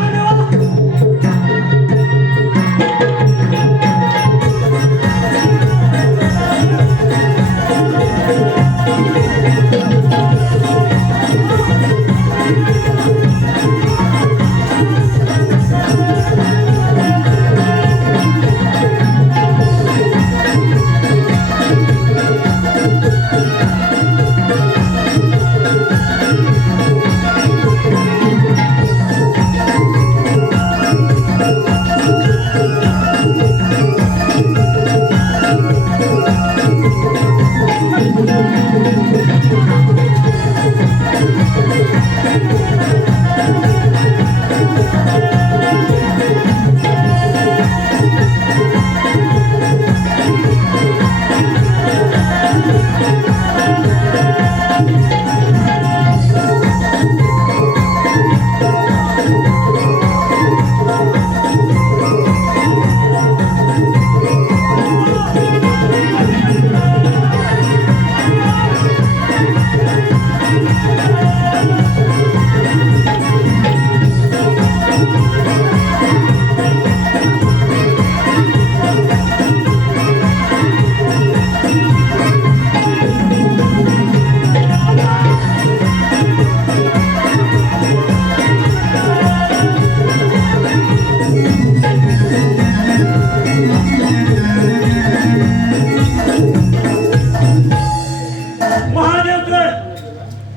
महादेव तर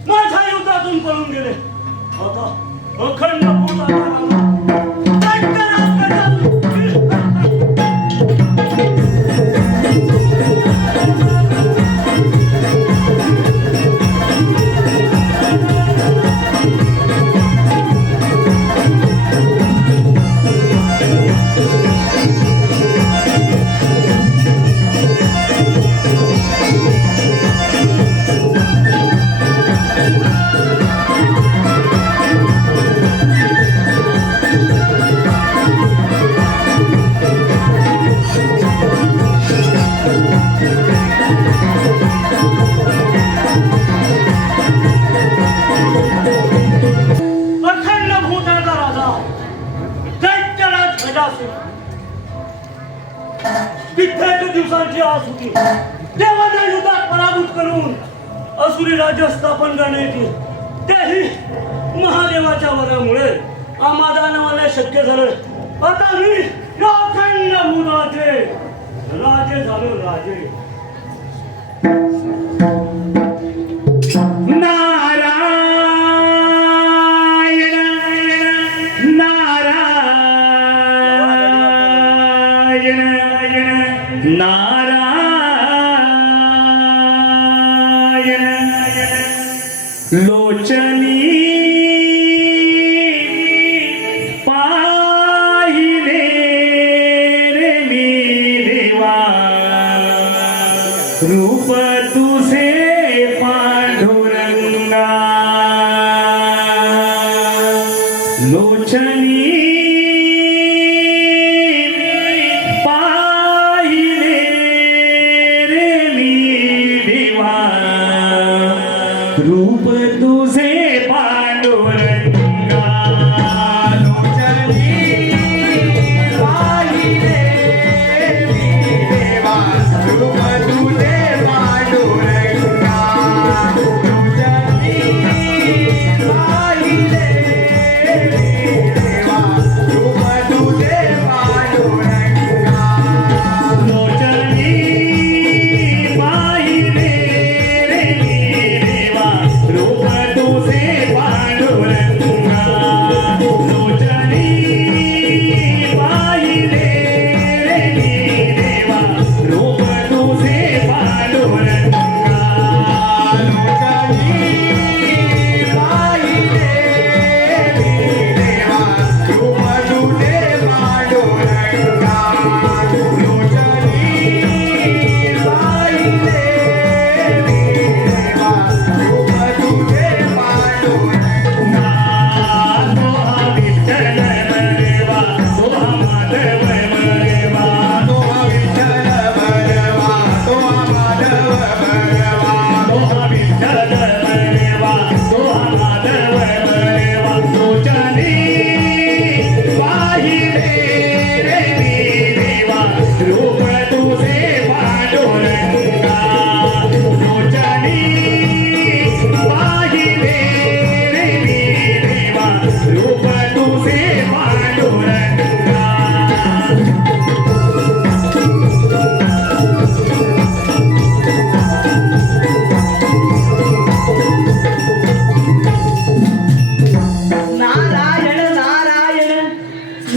माझ्या युद्धातून पळून गेले. आता अखंड भूताला अखंड भूताचा राजा दैत्यराज गजासूर. कित्येक दिवसांची आस होती देवाच्या युद्धात पराभूत करून असुरी राज्य स्थापन करण्याची. तेही महादेवाच्या वरामुळे आम्हा दानवाला शक्य झालं. आता मी या अखंड भूताचे राजे झालो, राजे. लोचनी पाहिले रे मी देवा, रूप तुझे पांडुरंगा. लोचनी पाहिले रे मी देवा, रूप तुझे पांडुरंगा. लोचनी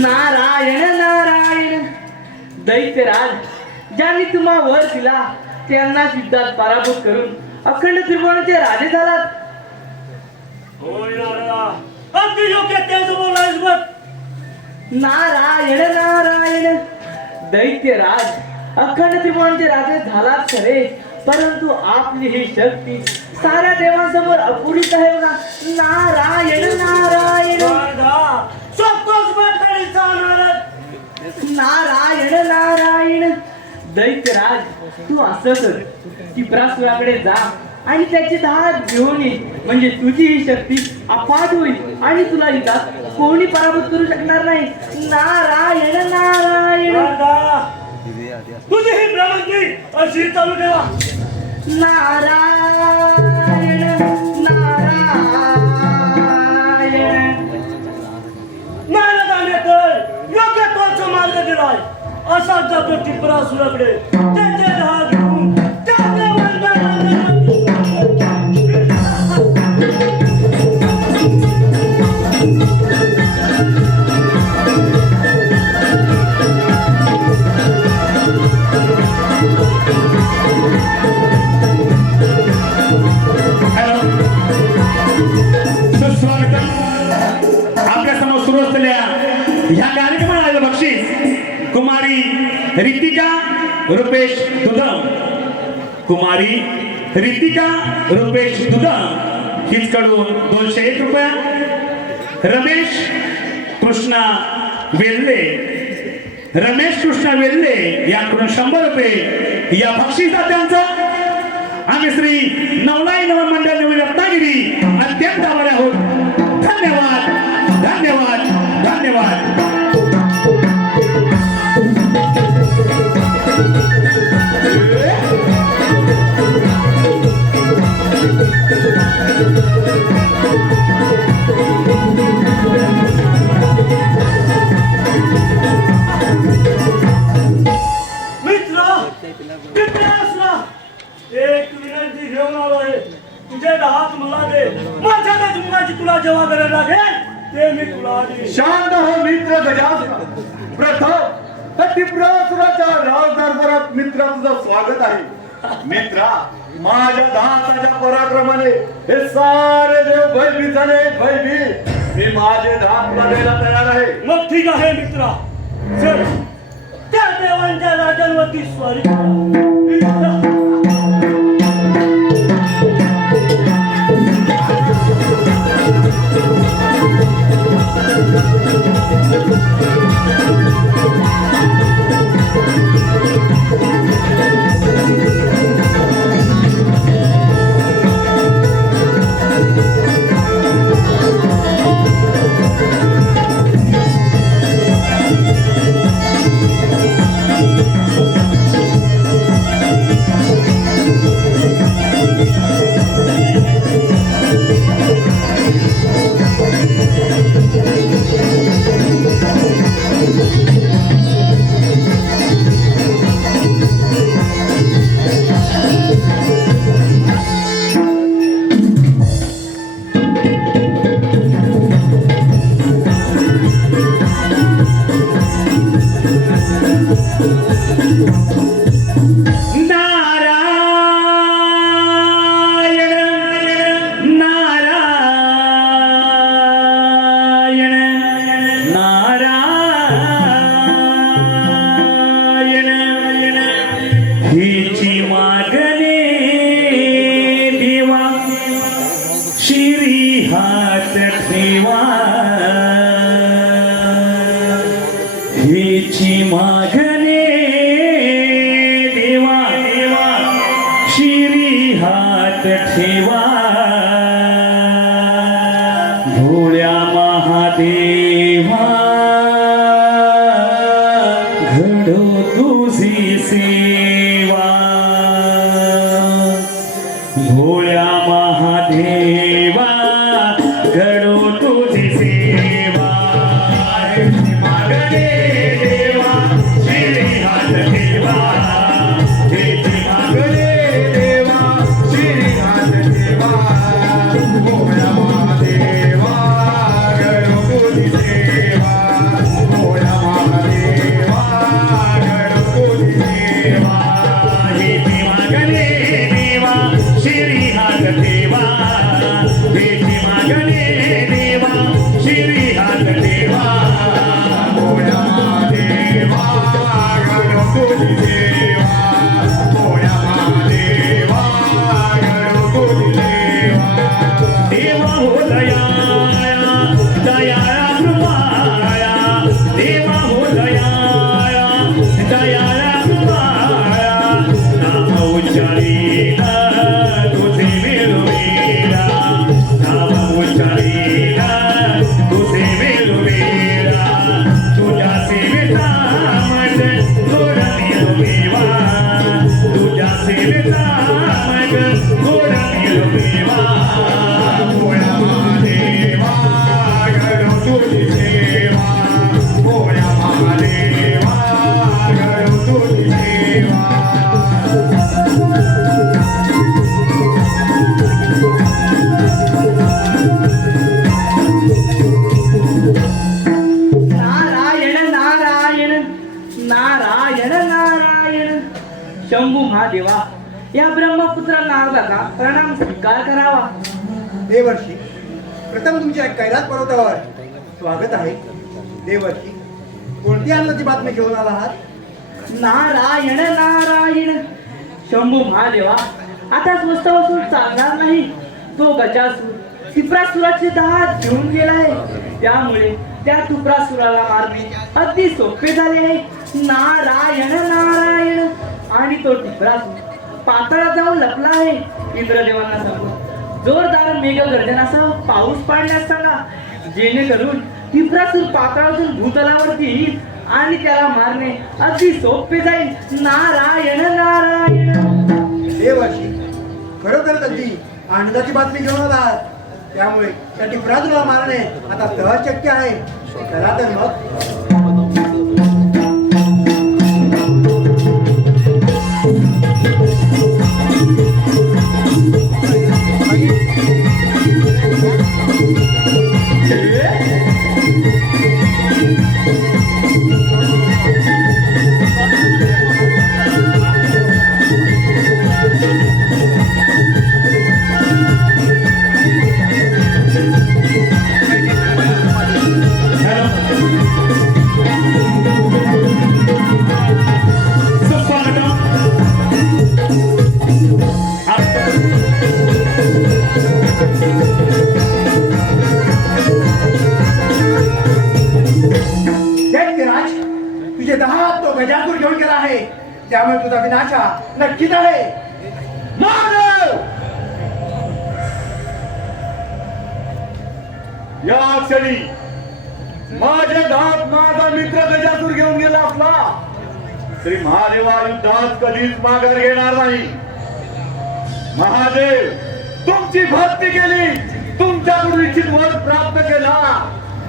नारायण नारायण दैत्यराज ज्यांनी तुम्हा वर दिला त्यांना युद्धात पराभूत करून अखंड त्रिभुवनाचे राजे झालात. होय नारदा, अगदी योग्य तेच बोलायस बघ. नारायण नारायण दैत्यराज अखंड त्रिभुवनाचे राजे झालात खरे, परंतु आपली ही शक्ती साऱ्या देवांसमोर अपुरीच आहे बघा. नारायण नारायण नारदा, चोखोच बदलायचा नारद. नारायण नारायण दैत्यराज तू असं कर की ब्रासुराकडे जा आणि त्याची 10 घेऊन ये, म्हणजे तुझी ही शक्ती अफाट होईल आणि तुला युद्धात कोणी पराभूत करू शकणार नाही. नारायण नारायण नारदा, तुझी ही भ्रमंती अशी चालू ठेवा. नारायण नारायण नारदाने तर योग्य तोच मार्ग दिलाय. असा जातो टिपरासुराकडे, त्याचे 10 घेऊन त्याचे आपल्या समोर सुरू असलेल्या ह्या कार्यक्रमाला आलेलं बक्षीस कुमारी रितिका रुपेश दुधम. कुमारी रितिका रुपेश दुधम हिचकडून 201 रुपया. रमेश कृष्णा वेल्ले याकडून 100 रुपये या बक्षिसात्यांचा आम्ही श्री नवलाई नवन मंडळ नवीन रत्नागिरी अत्यंत आभारी आहोत. धन्यवाद धन्यवाद धन्यवाद. एक विनंती घेऊन आलो आहे. तुझे 10 मला दे. माझ्या गजमुगाची तुला जेव्हा गरज लागेल ते मी तुला देईन. शांत हो मित्र गजासुरा. प्रथम टिपरासुराच्या राज दरबारात मित्रा तुझं स्वागत आहे. मित्रा, माझ्या 10 हाताच्या पराक्रमाने हे सारे देव भयभीत झाले. भयभीत मी माझे 10 तुला द्यायला तयार आहे. मग ठीक आहे मित्रा, चल त्या देवांच्या राजांवरती स्वारी करा. हिची मागणे देवा शिरी हात ठेवा. भोळ्या महादेवा घडो तुझी सेवा. भोळ्या महादेवा घडो तुझी सेवा. मागणे देवा शिरी हात ठेवा. हिची मागणे देवा शिरी हात ठेवा. माहू दयाळा दयाळा माळा नाम उच्चारीला तुझे मिळवेला नाम उच्चारीला तुझे मिळवेला तुझ्या सेवेचा मग गोड मिळवेवा तुझ्या सेवेचा मग गोड मिळवेवा भोळ्या महादेवा घडव तुझी सेवा भोळ्या महादेवा घडव तुझी सेवा नारायण नारायण नारायण नारायण शंभू महादेवा या ब्रह्मपुत्र नारदाचा प्रणाम स्वीकार करावा. देवर्षी प्रथम तुमच्या कैलास पर्वतावर स्वागत आहे. देवर्षी कोणती आनंदाची बातमी घेऊन आला आहात? नारायण नारायण शंभू महादेवा आता स्वस्त वस्तू चालणार नाही. तो गजासूर त्रिपुरासुराचे हात घेऊन गेलाय. त्यामुळे त्या त्रिपुरासुराला मारणे अगदी सोपे झाले आहे. नारायण नारायण आणि तो त्रिपुरासुर पाताळात जाऊन लपला आहे. इंद्रदेवांना सांगू जोरदार मेघगर्जनासह पाऊस पाडण्यास सांगा जेणेकरून त्रिपुरासुर पाताळातून भूतलावरती येईल आणि त्याला मारणे अगदी सोपे जाईल. नारायण नारायण देवर्षी खरोखरच अगदी आनंदाची बातमी घेऊन आला आहात. त्यामुळे त्या टिपराजूला मारणे आता सहज शक्य आहे. चला तर मग दैत्यराज तुझे 10 हात तो गजासूर घेऊन गेला आहे. त्यामुळे तुझा विनाश हा नक्कीच आहे. महादेव या क्षणी माझे घात माझा मित्र गजासूर घेऊन गेला असला तरी महादेवा युद्धात कधीच माघार घेणार नाही. महादेव तुमची भक्ती केली तुमच्याकडून इच्छित वर प्राप्त केला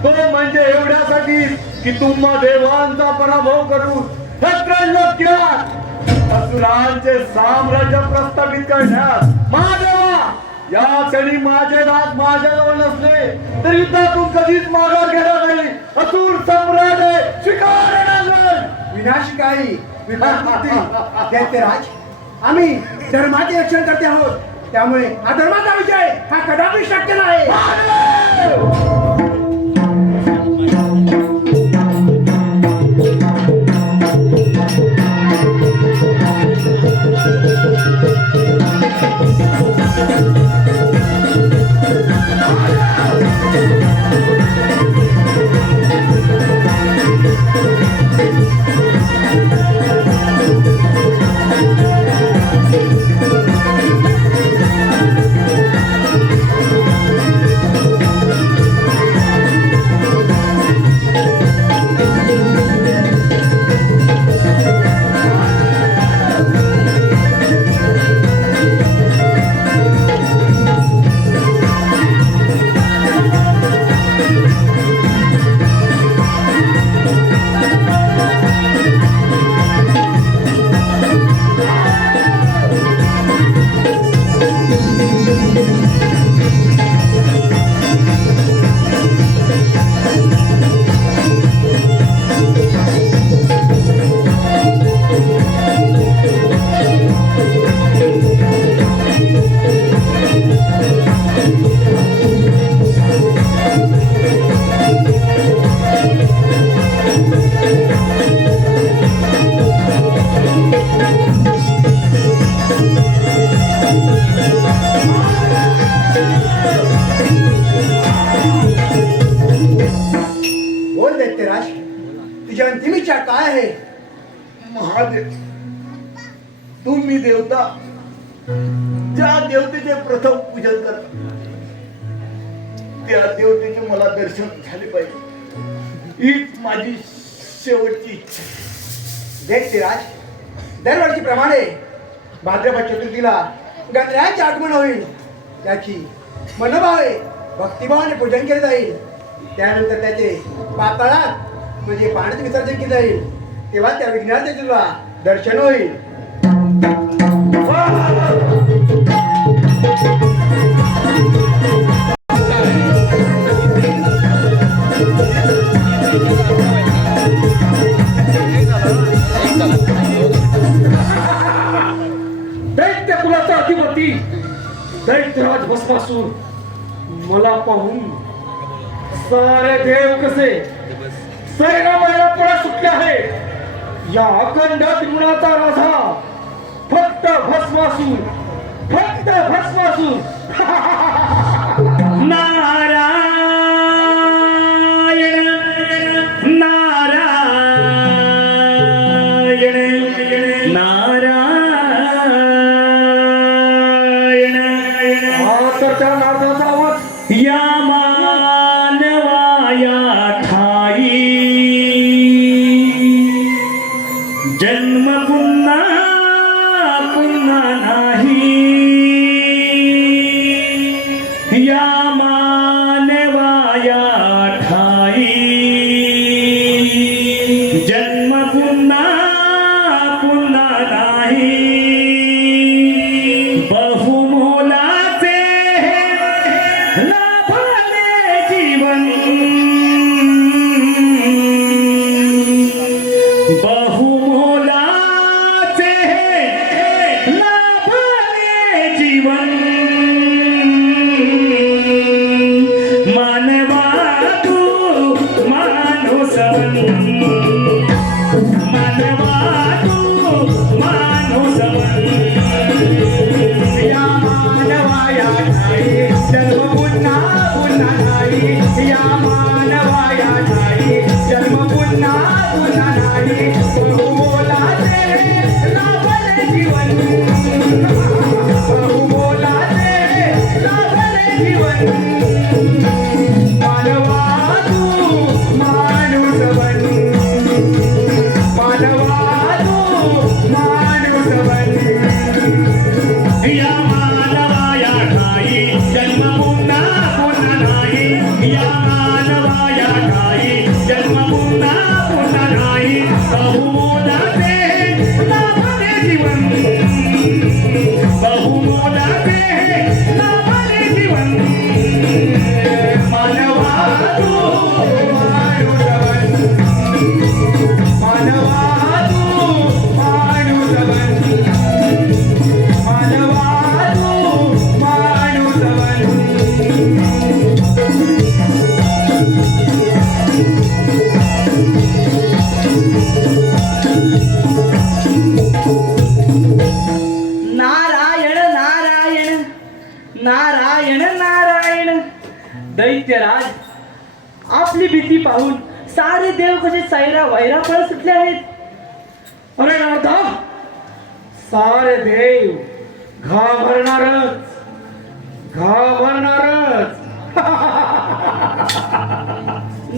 तो म्हणजे एवढ्यासाठी की तुम्हा देवांचा पराभव करून असुरांचे साम्राज्य प्रस्थापित करण्यास महादेवा या क्षणी माझे दात माझ्याजवळ नसले तर युद्धातून कधीच माघार घेणार नाही. असुर सम्राट स्वीकार विनाशकारी विपत्ती दैत्यराज आम्ही धर्माचे रक्षण करते आहोत. त्यामुळे हा धर्माचा विजय हा कदापि शक्य नाही. तुझी अंतिम इच्छा काय आहे? महादेव, तुम्ही देवता ज्या देवतेचे प्रथम पूजन करा त्या देवतेचे मला दर्शन झाले पाहिजे, हीच माझी शेवटची इच्छा. दैत्यराज, दरवर्षीप्रमाणे भाद्रपद चतुर्थीला गणरायाची आगमन होईल. त्याची मनोभावे भक्तिभावाने पूजन केले जाईल. त्यानंतर त्याचे पाताळात म्हणजे पाण्यात विसर्जन केले जाईल. तेव्हा त्या विघ्नाचे तुला दर्शन होईल. दैत्य कुलाचा अधिपती दैत्यराज भस्मासूर मला पाहून सारे देव कसे सैरामाला पळा सुटले आहे. या अखंड त्रिगुणाचा राजा फक्त भस्मासूर, फक्त भस्मासूर. नारायण नारायण नारायण. हा तर त्या नारदाचा आवाज. या मानवाया ठाई जन्म पुन्हा पुन्हा नाही. या मानवाया ठाई जन्म पुन्हा पुन्हा नाही. बहुमोलाचे लाभले जीवन, बहुमोलाचे लाभले जीवन. मानवा तू माणूस बन, मानवा तू माणूस बन. या मानवाया ठाई जन्म पुन्हा पुन्हा नाही. या मानवाया ठाई जन्म पुन्हा पुन्हा नाही. बहुमोलाचे लाभले जीवन, बहुमोलाचे लाभले जीवन. मानवा तू माणूस बन, मानवा तू माणूस बन. या मानवाया ठाई जन्म पुन्हा पुन्हा नाही. या मानवाया ठाई जन्म पुन्हा पुन्हा नाही. बहुमोलाचे लाभले जीवन, बहुमोलाचे लाभले जीवन. मानवा तू माणूस बन, मानवा तू माणूस बन, मानवा तू माणूस बन. नारायण नारायण नारायण नारायण. दैत्यराज, आपली भीती पाहून सारे देव कसे सैरा वैरा पळ सुटले आहेत. अरे नारदा, सारे देव घाबरणारच, घाबरणारच.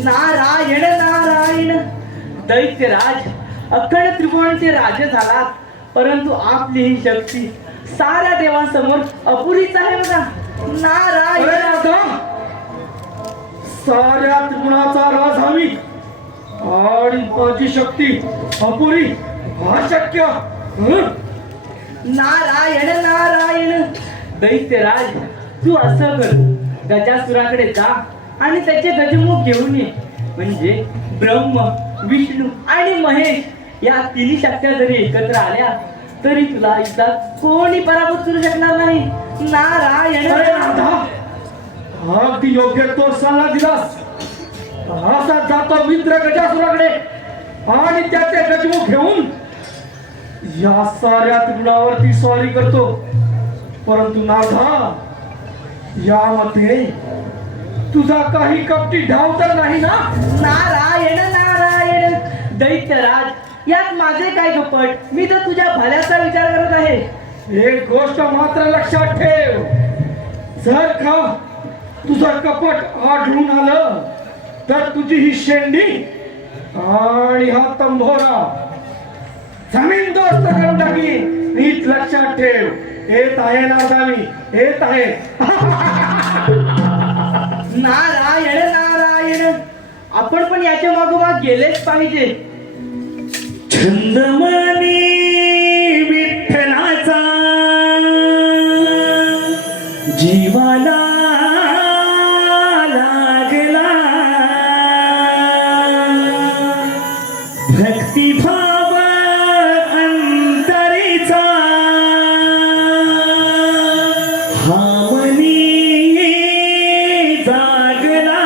नारायण नारायण. दैत्यराज, अखंड त्रिभुवनाचे राजे झालात, परंतु आपली ही शक्ती साऱ्या देवांसमोर अपुरीच आहे बघा. अरे नारायण. नारदा, साऱ्या त्रिगुणाचा राज हवी आणि माझी शक्ती अपुरी अशक्य. नारायण नारायण. दैत्यराज, तू असं कर, गजासुराकडे जा आणि त्याचे गजमुख घेऊन ये. म्हणजे ब्रह्म, विष्णू आणि महेश या तिन्ही शक्त्या जरी एकत्र आल्या तरी तुला युद्धात कोणी पराभूत करू शकणार नाही. नारायण. अरे नारदा, अगदी योग्य तो सल्ला दिलास. असा जातो मित्र गजासुराकडे आणि त्याचे गजमुख घेऊन या साऱ्या त्रिगुणावरती स्वारी करतो. परंतु नारदा, यामध्ये तुझा काही कपटी ढाव तर नाही ना? नारायण नारायण. दैत्यराज यात माझे काय कपट? मी तर तुझ्या भल्याचा विचार करत आहे. एक गोष्ट मात्र लक्षात ठेव, जर का तुझं कपट आढळून आलं तर तुझी ही शेंडी आणि हा तंबोरा जमीन दोस्त करून टाकी. नीट लक्षात ठेव. येत आहे नारदावी, येत आहे. नारायण नारायण, आपण पण याच्या मागोमाग गेलेच पाहिजे. छंदमनी विठ्ठलाचा जीवाला लागला, भक्तिभाव अंतरीचा हावनी जागला.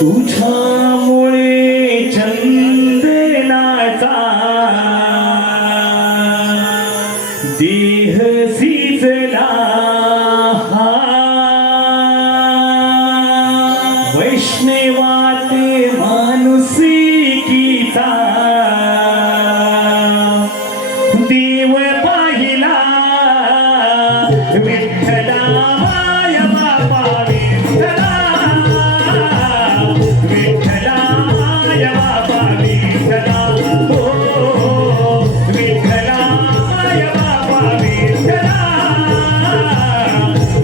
तुझ्यामुळे चंदनाचा देह सिजला, वैष्णवात माणुसकीचा देव पाहिला. विठ्ठला माय बाबा विठ्ठला, विठ्ठला माय बाबा विठ्ठला, हो विठ्ठला माय बाबा विठ्ठला,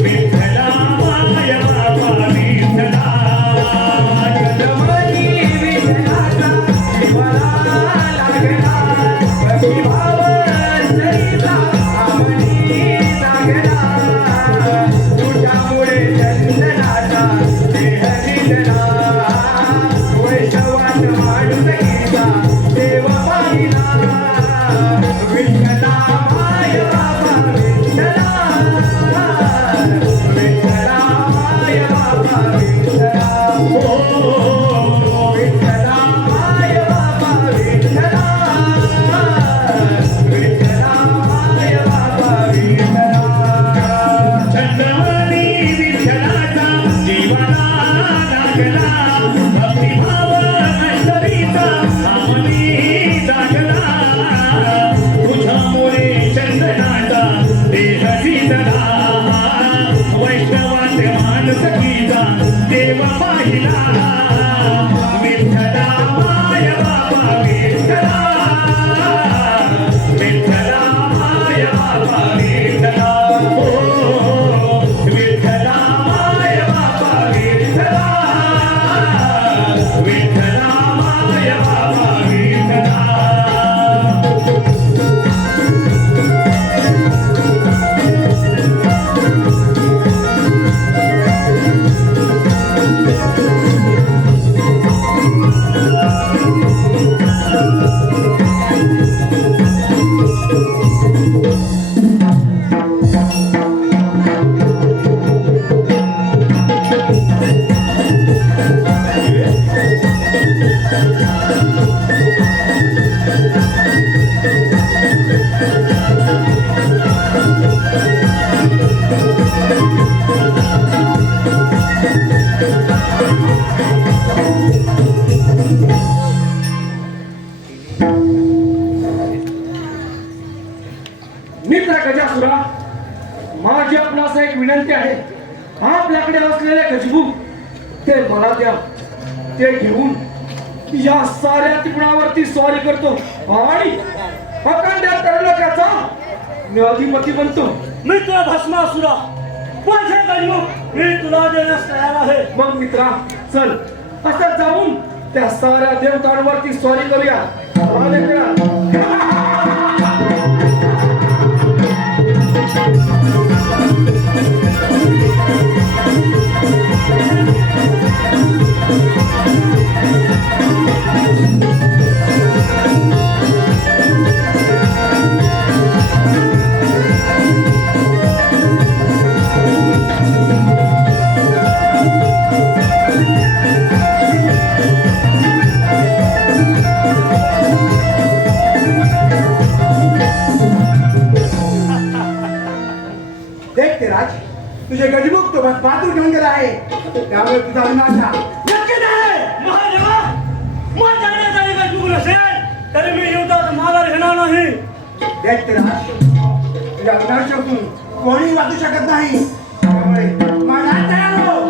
विठ्ठला माय बाबा विठ्ठला. छंदमनी विठ्ठलाचा जीवाला लागला, भक्तिभाव अंतरीचा हावनी जागला. तुझ्यामुळे चंदनाचा देह दिसला, वैष्णवात माणुसकीचा देव पाहिला. विठ्ठला माय बाबा विठ्ठला, विठ्ठला माय बाबा विठ्ठला, हो विठ्ठला माय बाबा विठ्ठला, विठ्ठला माय बाबा विठ्ठला. छंदमनी विठ्ठलाचा जीवाला लागला, भक्तिभाव अंतरीचा हावनी जागला. तुझ्यामुळे चंदनाचा देह सिजला, वैष्णवात माणुसकीचा देव पाहिला. विठ्ठला माय बाबा विठ्ठला, विठ्ठला माय बाबा विठ्ठला, हो विठ्ठला माय बाबा विठ्ठला, विठ्ठला माय बाबा विठ्ठला. मित्र गजासुरा, माझी आपणास एक विनंती आहे. आपल्याकडे असलेले गजबूक ते मला द्या. ते घेऊन या साऱ्या त्रिगुणावरती स्वारी करतो आणि अखंड तरलोकाचा मी अधिपती बनतो. मित्र भस्मासुरा, माझे गजमुख मी तुला देण्यास तयार आहे. मग मित्रा, चल असं जाऊन त्या साऱ्या देवतांवरती स्वारी करूया. आले का? तुझे गजबूक तो बस पातूर घेऊन गेला आहे, त्यामुळे तुझा विनाश हा नक्की नाही. दैत्यराज, तुझ्या विनाशातून कोणी वाचू शकत नाही. त्यामुळे मैदानात तयार हो.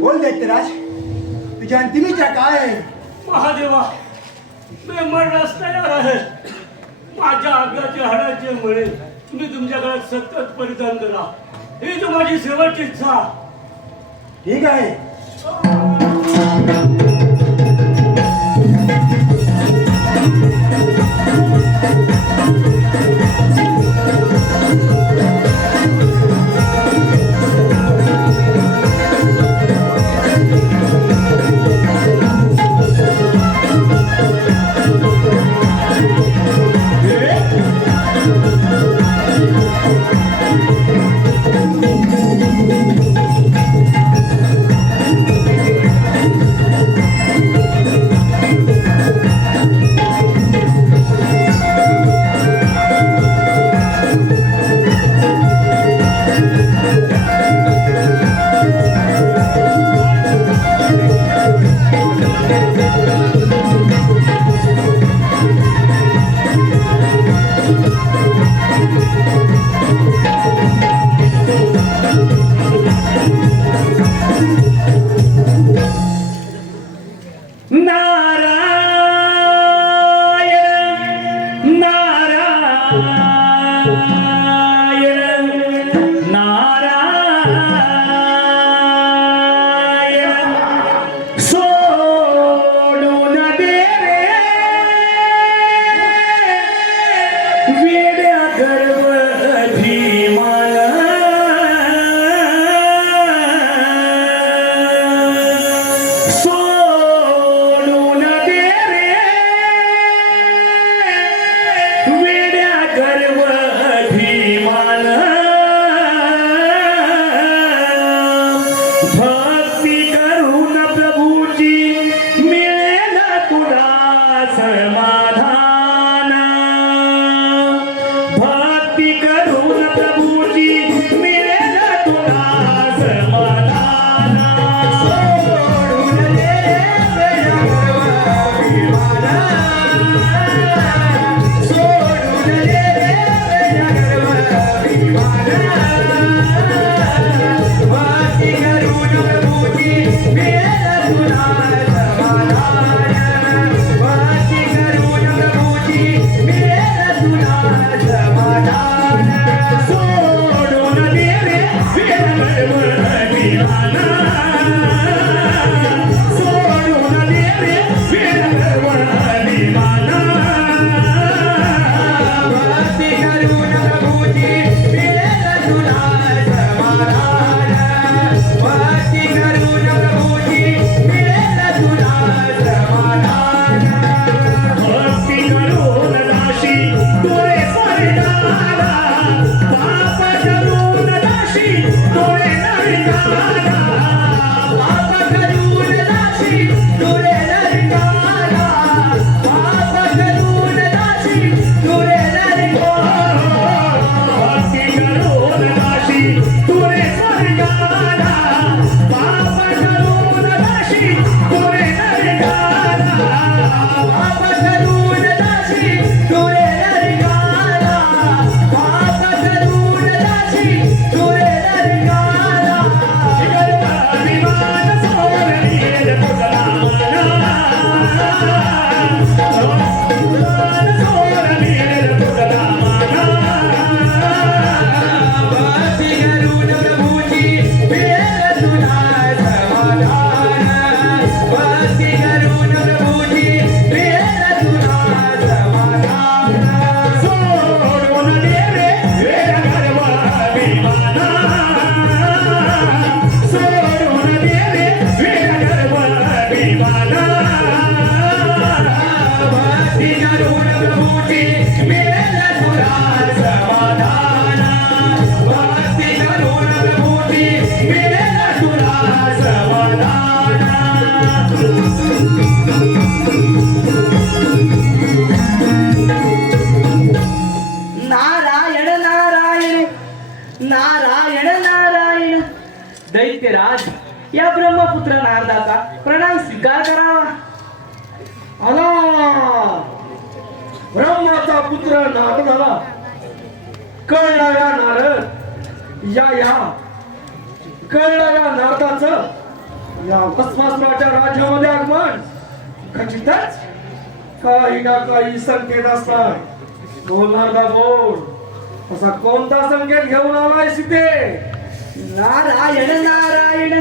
बोल दैत्यराज, तुझ्या अंतिम इच्छा काय आहे? महादेवा, मी मरणास तयार आहे. माझ्या अंगाचे हाडाचे मळे तुम्ही तुमच्या गळ्यात सतत परिधान करा. ही तर माझी शेवटची इच्छा. ठीक आहे. नारदाचा प्रणाम स्वीकार करावा. आला ब्रह्माचा पुत्र नारद झाला. कळला या नारद या कळलं या नारदाचं या भस्मासुराच्या राज्यामध्ये आगमन खचितच काही ना काही संकेत असतात. बोल नारदा बोल, असा कोणता संकेत घेऊन आलाय सीते? नारायण नारायण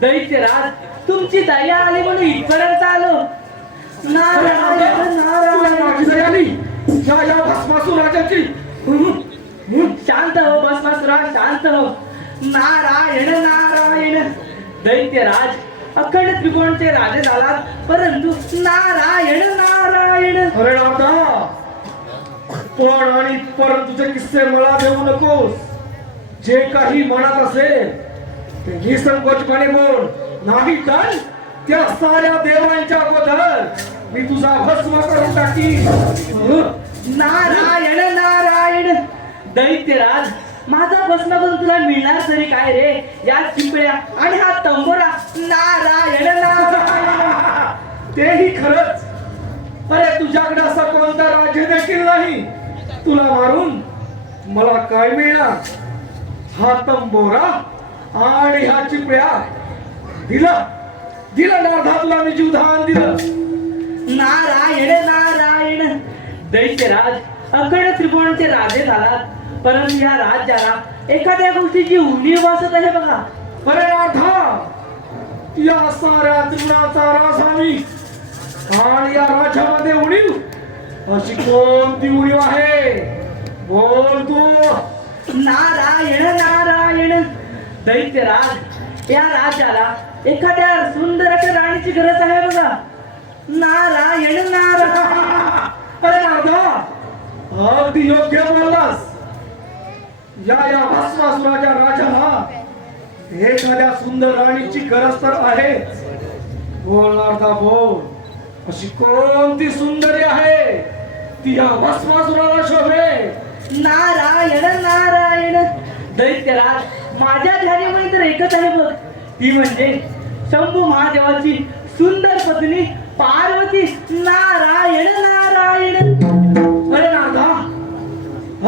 दैत्यराज तुमची दया आली म्हणून इथपर्यंत आलो. नारायण नारायण या भस्मासुराची शांत हो भस्मासुरा शांत हो. नारायण नारायण दैत्यराज अखंड त्रिकोणचे राजे झालात परंतु नारायण नारायण. अरे नारदा, पण आणि परंतुचे किस्से मला देऊ नकोस. जे काही मनात असेल ते निसंकोचपणे बोल, नाही तर त्या साऱ्या देवांच्या अगोदर मी तुझा भस्म करून टाकीन. नारायण नारायण दैत्यराज माझा भस्म करून तुला मिळणार तरी काय रे? या चिंपळ्या आणि हा तंबोरा. नारायण नारायण तेही खरंच. अरे तुझ्याकडे असा कोणता राज्य देखील नाही. तुला मारून मला काय मिळणार? हा तंबोरा आणि हा चिपळ्या दिला नारदा, तुला मी जीवदान दिलं. नारायण नारायण दैत्यराज अखंड त्रिकोणाचे राजे झालात परंतु या राज्याला एखाद्या गोष्टीची उणीव वासत आहे बघा. अरे नाथा, या साऱ्या त्रिपुराचा राजा मी आणि या राज्यामध्ये उणीव अशी कोणती उणीव आहे? बोल तू. नारायण नारायण दैत्यराज या राज्याला एखाद्या सुंदर अशा राणीची गरज आहे बघा. नारायण नारायण. अरे नारदा, अगदी योग्य बोललास. या भस्मासुराच्या राजाला एखाद्या सुंदर राणीची गरज तर आहे. बोल नारदा बोल, अशी कोणती सुंदरी आहे ती या भस्मासुराला शोभे? नारायण नारायण दैत्यराज माझ्या ध्यानीमध्ये तर एकच आहे बघ, ती म्हणजे शंभू महादेवाची सुंदर पत्नी पार्वती. नारायण नारायण. अरे नारदा,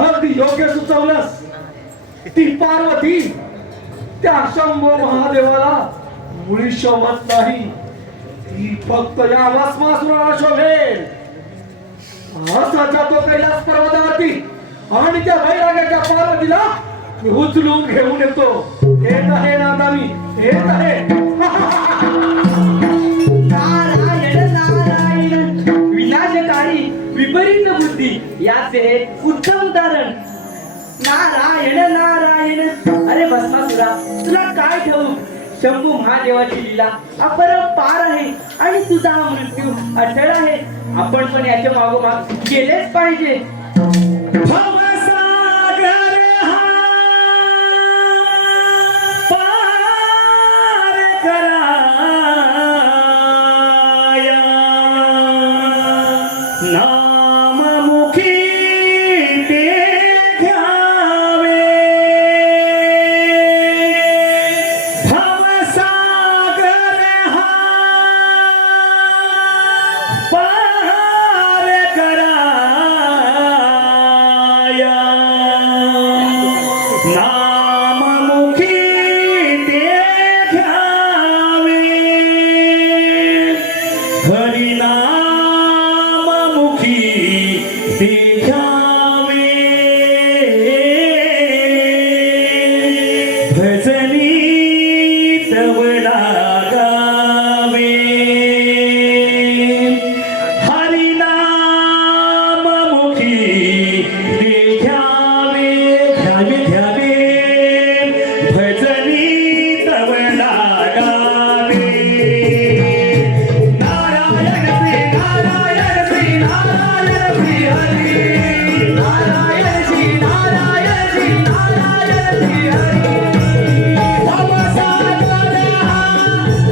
अगदी योग्य सुचवलंस. ती पार्वती त्या शंभू महादेवाला मुळी शोभत नाही. ती फक्त या भस्मासुराला शोभेल. असा जातो कैलास पर्वतावरती आणि त्या वैराग्याच्या पार्वतीला मी उचलून घेऊन येतो. येत आहे नारदा, मी येत आहे. नारायण नारायण विनाशकारी विपरीत बुद्धी याचे हे उत्तम उदाहरण. नारायण नारायण. अरे भस्मासुरा तुला काय ठाऊक, शंभू महादेवाची लीला अपरंपार आहे आणि तुझा हा मृत्यू अटळ आहे. आपण पण याच्या मागोमाग गेलेच पाहिजे. भवसागर हा पार कराया नाममुखी ते घ्यावे. भवसागर हा पार कराया नाममुखी ते घ्यावे. हरिनाममुखी ते घ्यावे. भजनी तव लागावे. हरिनाममुखी ते घ्यावे. घ्यावे भजनी तव लागावे. नारायण श्री नारायण श्री नारायण श्री हरी. नारायण श्री नारायण श्री नारायण श्री हरी. भवसागर हा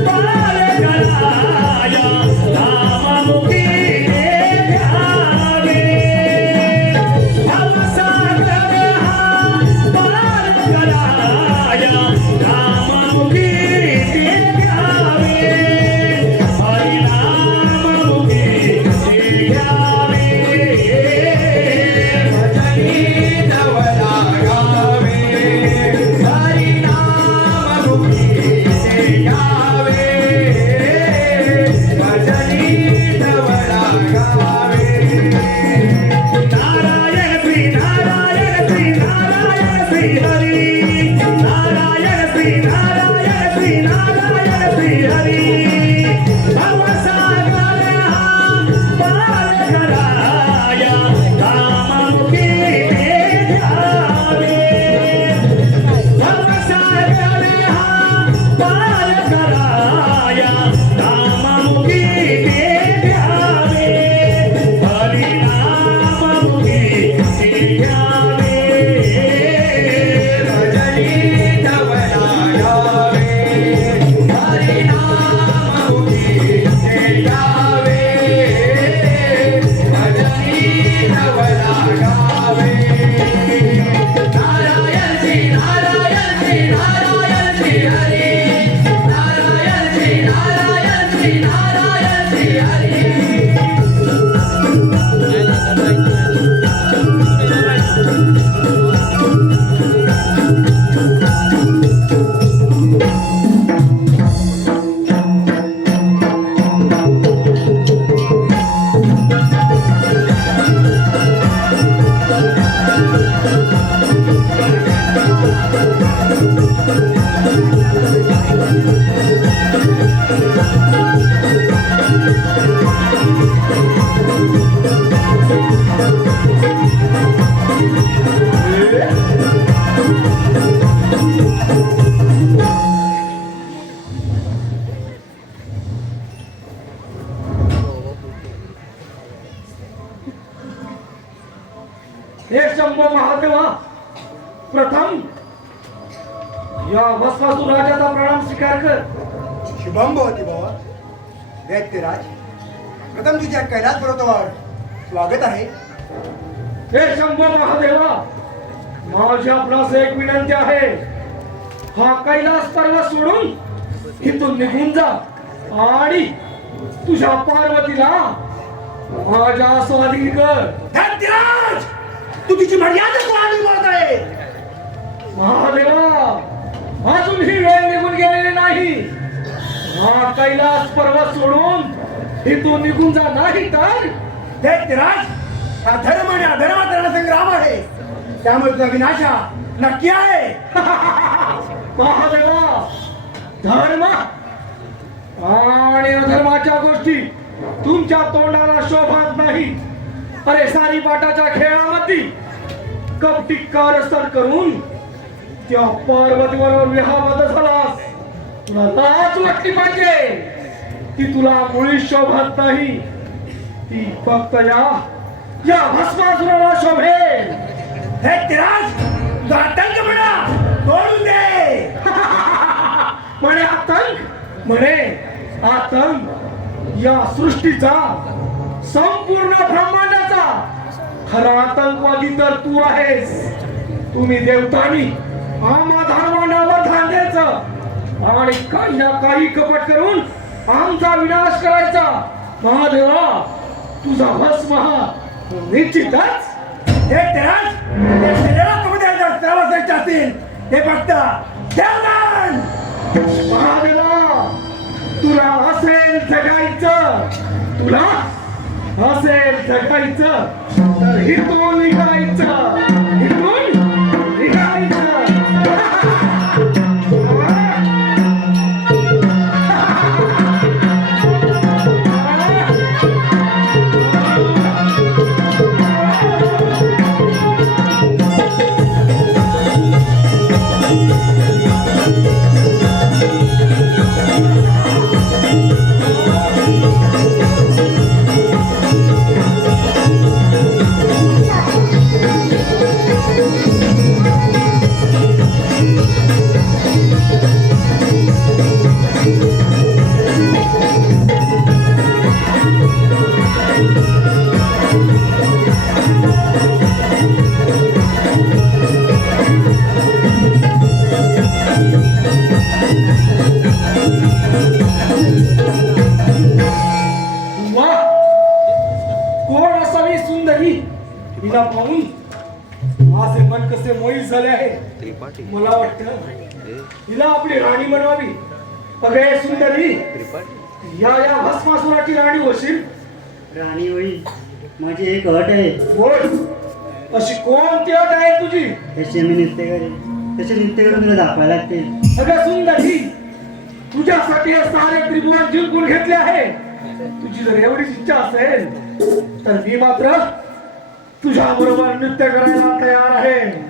पार कराया नाममुखी ते घ्यावे. भवसागर हा पार कराया नाममुखी ते घ्यावे. हे शंभो महादेवा, प्रथम या भस्मासुर राजाचा प्रणाम स्वीकार कर. शुभम भवती बाबा. दैत्यराज, प्रथम तुझ्या कैलास पर्वतावर स्वागत आहे. हे शंभो महादेवा, माझी आपणास एक विनंती आहे. हा कैलास पर्वत सोडून इथून निघून जा आणि तुझ्या पार्वतीला माझ्या स्वाधीन कर. दैत्यराज, तू तिची मर्यादा वाढवून बोलत आहे. महादेवा, अजून ही वेळ निघून गेलेली नाही. हा कैलास पर्वत सोडून इथून निघून जा, नाही तर दैत्यराज, हा धर्म आणि अधर्माचा संग्राम आहे, त्यामुळे तुझा विनाशा नक्की आहे. महादेवा, धर्म आणि अधर्माच्या गोष्टी तुमच्या तोंडाला शोभत नाही. अरे सारी पाटाच्या खेळामध्ये कपटी कारस्थान करून त्या पार्वतीवर विवाहबद्ध झालास. तुला लाज वाटली पाहिजे. ती तुला मुळी शोभत नाही. ती फक्त या भस्मासुराला शोभेल. दैत्यराज, तुझा आतंक म्हणा तोडून दे. म्हणे आतंक या सृष्टीचा, संपूर्ण ब्रह्मांडाचा खरा आतंकवादी तर तू आहेस. तुम्ही देवतांनी आम्हा धर्मांडावर ध्यान द्यायचं आणि काही ना काही कपट करून आमचा विनाश करायचा. महादेवा, तुझा भस्म हा निश्चितच. दैत्यराज, ते शरीरात तुम्ही द्यायचा सर्वश्रेष्ठ असतील हे फक्त देवदान. महादेवा, तुला असेल जगायचं, तुला असेल जगायचं तर इथून निघायचं, इथून निघायचं. हिला पाहून माझे मन कसे मोहित झाले आहे. मला वाटतं हिला आपली राणी बनवावी. अगे सुंदरी, या भस्मासुराची राणी होशील. राणी होईल, माझी एक अट आहे. बोल, अशी कोणती अट आहे तुझी? तसे मी नृत्य करेन, तसे नृत्य करून तुला दाखवायला लागते. अगे सुंदरी, तुझ्यासाठी हे सारे त्रिभुवन जिंकून घेतले आहे. तुझी जर एवढीच इच्छा असेल तर मी मात्र तुझ्या बरोबर नृत्य करायला तयार आहे.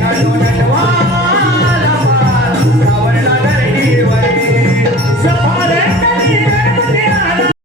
I don't know.